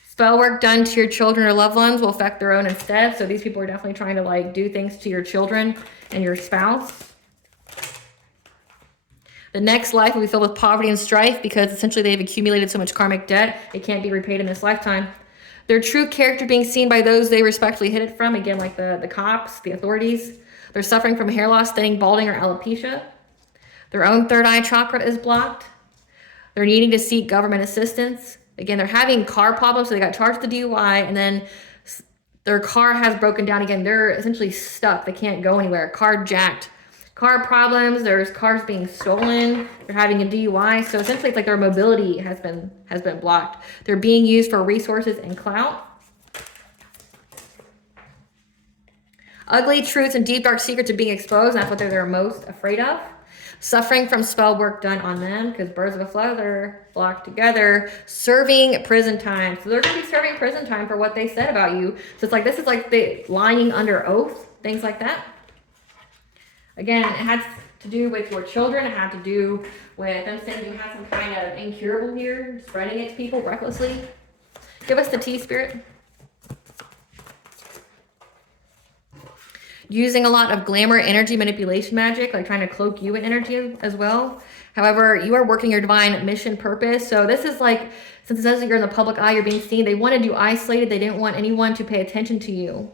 Spell work done to your children or loved ones will affect their own instead. So these people are definitely trying to like do things to your children and your spouse. The next life will be filled with poverty and strife because essentially they've accumulated so much karmic debt. It can't be repaid in this lifetime. Their true character being seen by those they respectfully hid it from. Again, like the cops, the authorities. They're suffering from hair loss, thinning, balding, or alopecia. Their own third eye chakra is blocked. They're needing to seek government assistance. Again, they're having car problems, so they got charged with the DUI, and then their car has broken down again. They're essentially stuck. They can't go anywhere. Car jacked. Car problems. There's cars being stolen. They're having a DUI. So essentially, it's like their mobility has been blocked. They're being used for resources and clout. Ugly truths and deep dark secrets are being exposed. And that's what they're most afraid of. Suffering from spell work done on them because birds of a feather flock together. Serving prison time. So they're going to be serving prison time for what they said about you. So it's like, this is like the lying under oath, things like that. Again, it has to do with your children. It had to do with them saying you had some kind of incurable here, spreading it to people recklessly. Give us the tea, Spirit. Using a lot of glamour, energy, manipulation magic, like trying to cloak you in energy as well. However, you are working your divine mission purpose. So this is like, since it says that you're in the public eye, you're being seen. They wanted you isolated. They didn't want anyone to pay attention to you.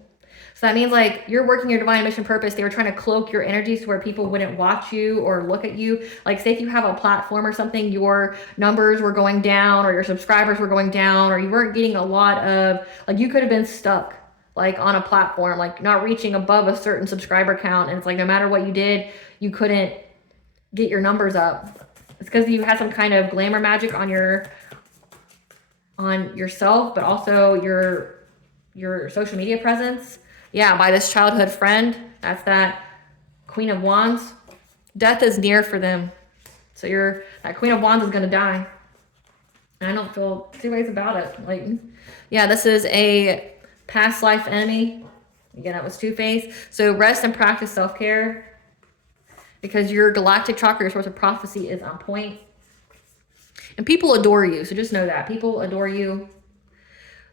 So that means like you're working your divine mission purpose. They were trying to cloak your energy so where people wouldn't watch you or look at you. Like say if you have a platform or something, your numbers were going down or your subscribers were going down or you weren't getting a lot of, like you could have been stuck like on a platform, like not reaching above a certain subscriber count. And it's like, no matter what you did, you couldn't get your numbers up. It's because you had some kind of glamour magic on yourself, but also your social media presence. Yeah, by this childhood friend. That's that Queen of Wands. Death is near for them. So that Queen of Wands is going to die. And I don't feel two ways about it. Like, yeah, this is a past life enemy. Again, that was Two-Face. So rest and practice self-care because your galactic chakra, your source of prophecy, is on point. And people adore you. So just know that. People adore you.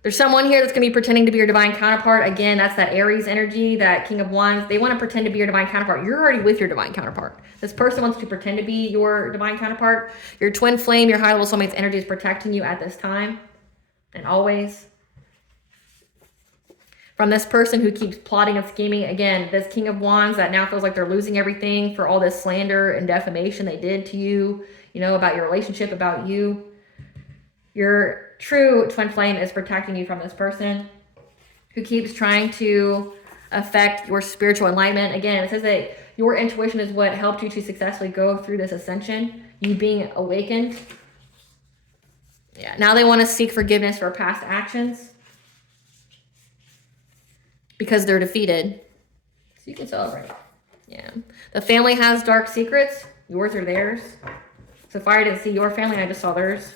There's someone here that's going to be pretending to be your divine counterpart. Again, that's that Aries energy, that King of Wands. They want to pretend to be your divine counterpart. You're already with your divine counterpart. This person wants to pretend to be your divine counterpart. Your twin flame, your high level soulmate's energy is protecting you at this time and always. From this person who keeps plotting and scheming. Again, this King of Wands that now feels like they're losing everything for all this slander and defamation they did to you, about your relationship, about you. Your true twin flame is protecting you from this person who keeps trying to affect your spiritual enlightenment. Again, it says that your intuition is what helped you to successfully go through this ascension, you being awakened. Yeah, now they want to seek forgiveness for past actions because they're defeated. So you can celebrate. Yeah. The family has dark secrets. Yours or theirs. So far I didn't see your family, I just saw theirs.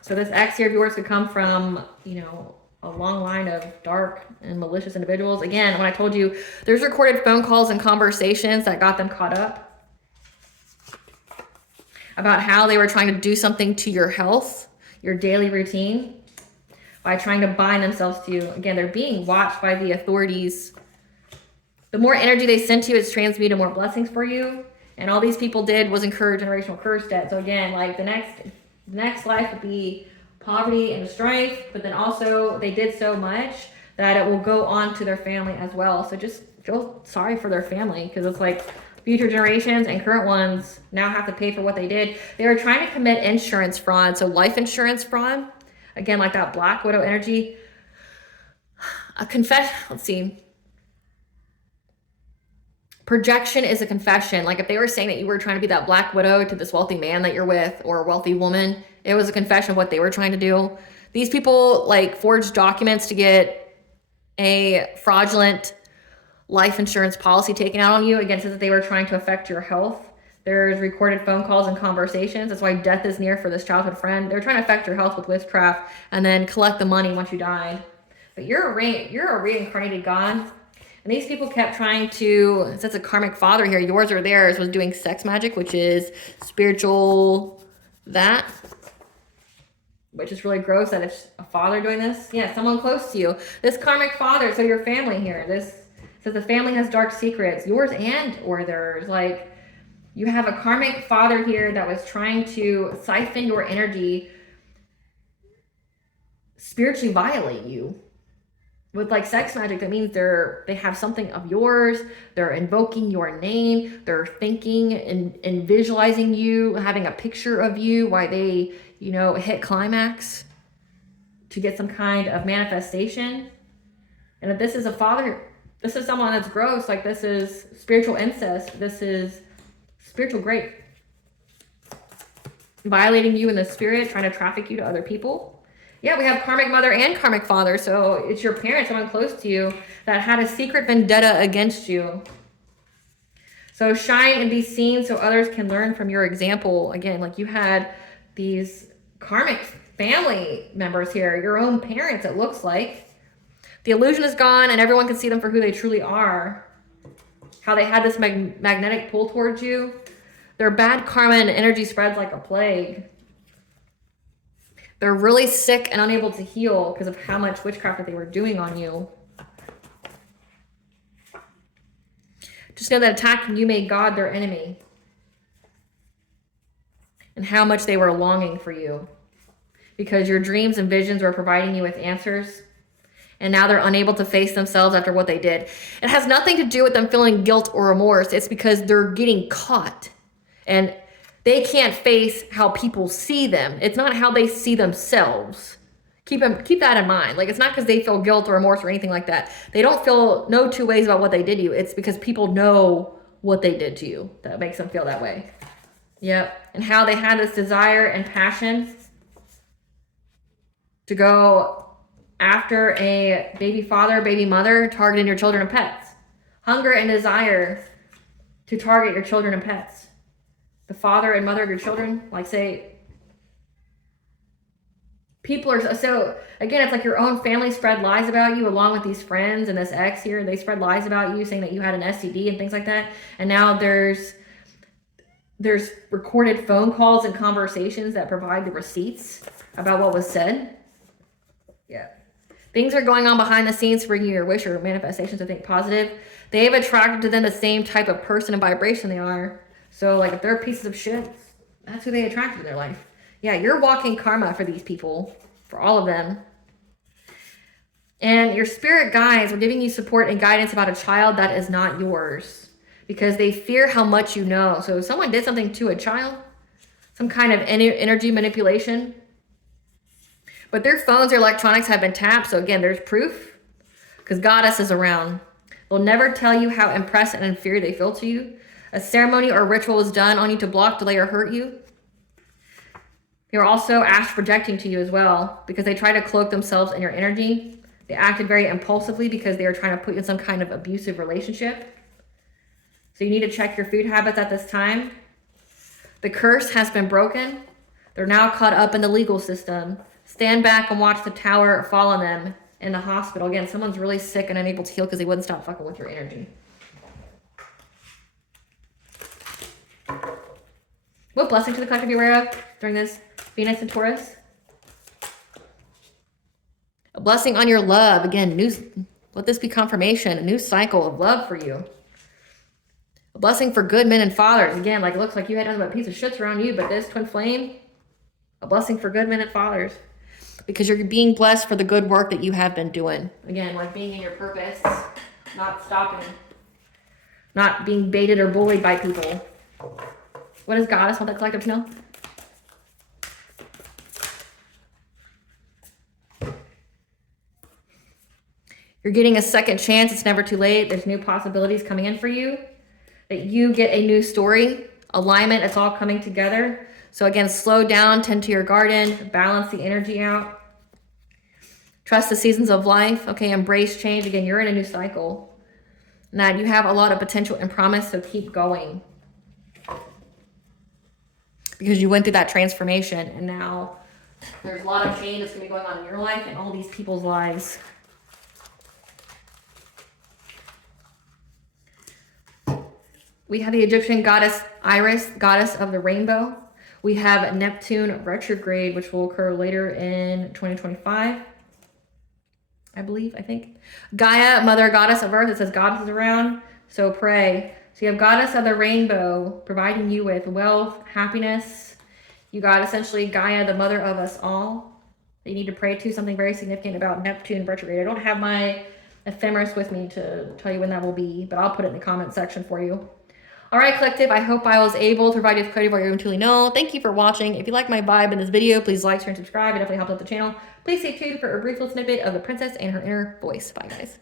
So this ex here of yours could come from, a long line of dark and malicious individuals. Again, when I told you, there's recorded phone calls and conversations that got them caught up about how they were trying to do something to your health, your daily routine, by trying to bind themselves to you. Again, they're being watched by the authorities. The more energy they send to you, it's transmuted more blessings for you. And all these people did was incur generational curse debt. So again, like the next life would be poverty and strife, but then also they did so much that it will go on to their family as well. So just feel sorry for their family because it's like future generations and current ones now have to pay for what they did. They were trying to commit insurance fraud, so life insurance fraud. Again, like that Black Widow energy. Let's see. Projection is a confession. Like if they were saying that you were trying to be that Black Widow to this wealthy man that you're with or a wealthy woman, it was a confession of what they were trying to do. These people like forged documents to get a fraudulent life insurance policy taken out on you. Again, it says that they were trying to affect your health. There's recorded phone calls and conversations. That's why death is near for this childhood friend. They're trying to affect your health with witchcraft and then collect the money once you died. But you're a reincarnated God. And these people kept trying to, since a karmic father here, yours or theirs, was doing sex magic, which is spiritual which is really gross that it's a father doing this. Yeah, someone close to you. This karmic father, so your family here. This says the family has dark secrets, yours and or theirs. Like, you have a karmic father here that was trying to siphon your energy, spiritually violate you. With like sex magic, that means they have something of yours. They're invoking your name. They're thinking and visualizing you, having a picture of you while they, hit climax to get some kind of manifestation. And if this is a father, this is someone that's gross. Like, this is spiritual incest. This is spiritual rape. Violating you in the spirit, trying to traffic you to other people. Yeah, we have karmic mother and karmic father. So it's your parent, someone close to you, that had a secret vendetta against you. So shine and be seen so others can learn from your example. Again, like, you had these karmic family members here, your own parents, it looks like. The illusion is gone and everyone can see them for who they truly are. How they had this magnetic pull towards you. Their bad karma and energy spreads like a plague. They're really sick and unable to heal because of how much witchcraft that they were doing on you. Just know that attacking you made God their enemy. And how much they were longing for you. Because your dreams and visions were providing you with answers. And now they're unable to face themselves after what they did. It has nothing to do with them feeling guilt or remorse. It's because they're getting caught. And they can't face how people see them. It's not how they see themselves. Keep that in mind. Like, it's not because they feel guilt or remorse or anything like that. They don't feel no two ways about what they did to you. It's because people know what they did to you that makes them feel that way. Yep. And how they had this desire and passion to go after a baby father, baby mother, targeting your children and pets. Hunger and desire to target your children and pets. The father and mother of your children, like, say, people are, so again, it's like your own family spread lies about you along with these friends and this ex here. They spread lies about you, saying that you had an STD and things like that. And now there's recorded phone calls and conversations that provide the receipts about what was said. Yeah. Things are going on behind the scenes to bring you your wish or manifestations to think positive. They've attracted to them the same type of person and vibration they are. So, like, if they're pieces of shit, that's who they attract in their life. Yeah, you're walking karma for these people, for all of them. And your spirit guides are giving you support and guidance about a child that is not yours because they fear how much you know. So if someone did something to a child, some kind of energy manipulation, but their phones or electronics have been tapped. So again, there's proof because Goddess is around. They'll never tell you how impressed and inferior they feel to you. A ceremony or ritual is done on you to block, delay, or hurt you. They're also astral projecting to you as well because they try to cloak themselves in your energy. They acted very impulsively because they were trying to put you in some kind of abusive relationship. So you need to check your food habits at this time. The curse has been broken. They're now caught up in the legal system. Stand back and watch the tower fall on them in the hospital. Again, someone's really sick and unable to heal because they wouldn't stop fucking with your energy. What blessing to the collective be aware of during this Venus and Taurus? A blessing on your love. Again, let this be confirmation. A new cycle of love for you. A blessing for good men and fathers. Again, like, it looks like you had nothing but a piece of shits around you, but this twin flame, a blessing for good men and fathers. Because you're being blessed for the good work that you have been doing. Again, like being in your purpose, not stopping, not being baited or bullied by people. What does Goddess want that collective to know? You're getting a second chance. It's never too late. There's new possibilities coming in for you. That you get a new story. Alignment, it's all coming together. So again, slow down, tend to your garden, balance the energy out. Trust the seasons of life. Okay, embrace change. Again, you're in a new cycle. Now, you have a lot of potential and promise, so keep going. Because you went through that transformation, and now there's a lot of change that's going to be going on in your life and all these people's lives. We have the Egyptian goddess Iris, goddess of the rainbow. We have Neptune retrograde, which will occur later in 2025. I think. Gaia, mother goddess of earth. It says goddess is around, so pray. So you have goddess of the rainbow, providing you with wealth, happiness. You got essentially Gaia, the mother of us all, that you need to pray to. Something very significant about Neptune retrograde. I don't have my ephemeris with me to tell you when that will be, but I'll put it in the comment section for you. All right, collective, I hope I was able to provide you with clarity of what you truly know. Thank you for watching. If you like my vibe in this video, please like, share, and subscribe. It definitely helps out the channel. Please stay tuned for a brief little snippet of the princess and her inner voice. Bye, guys.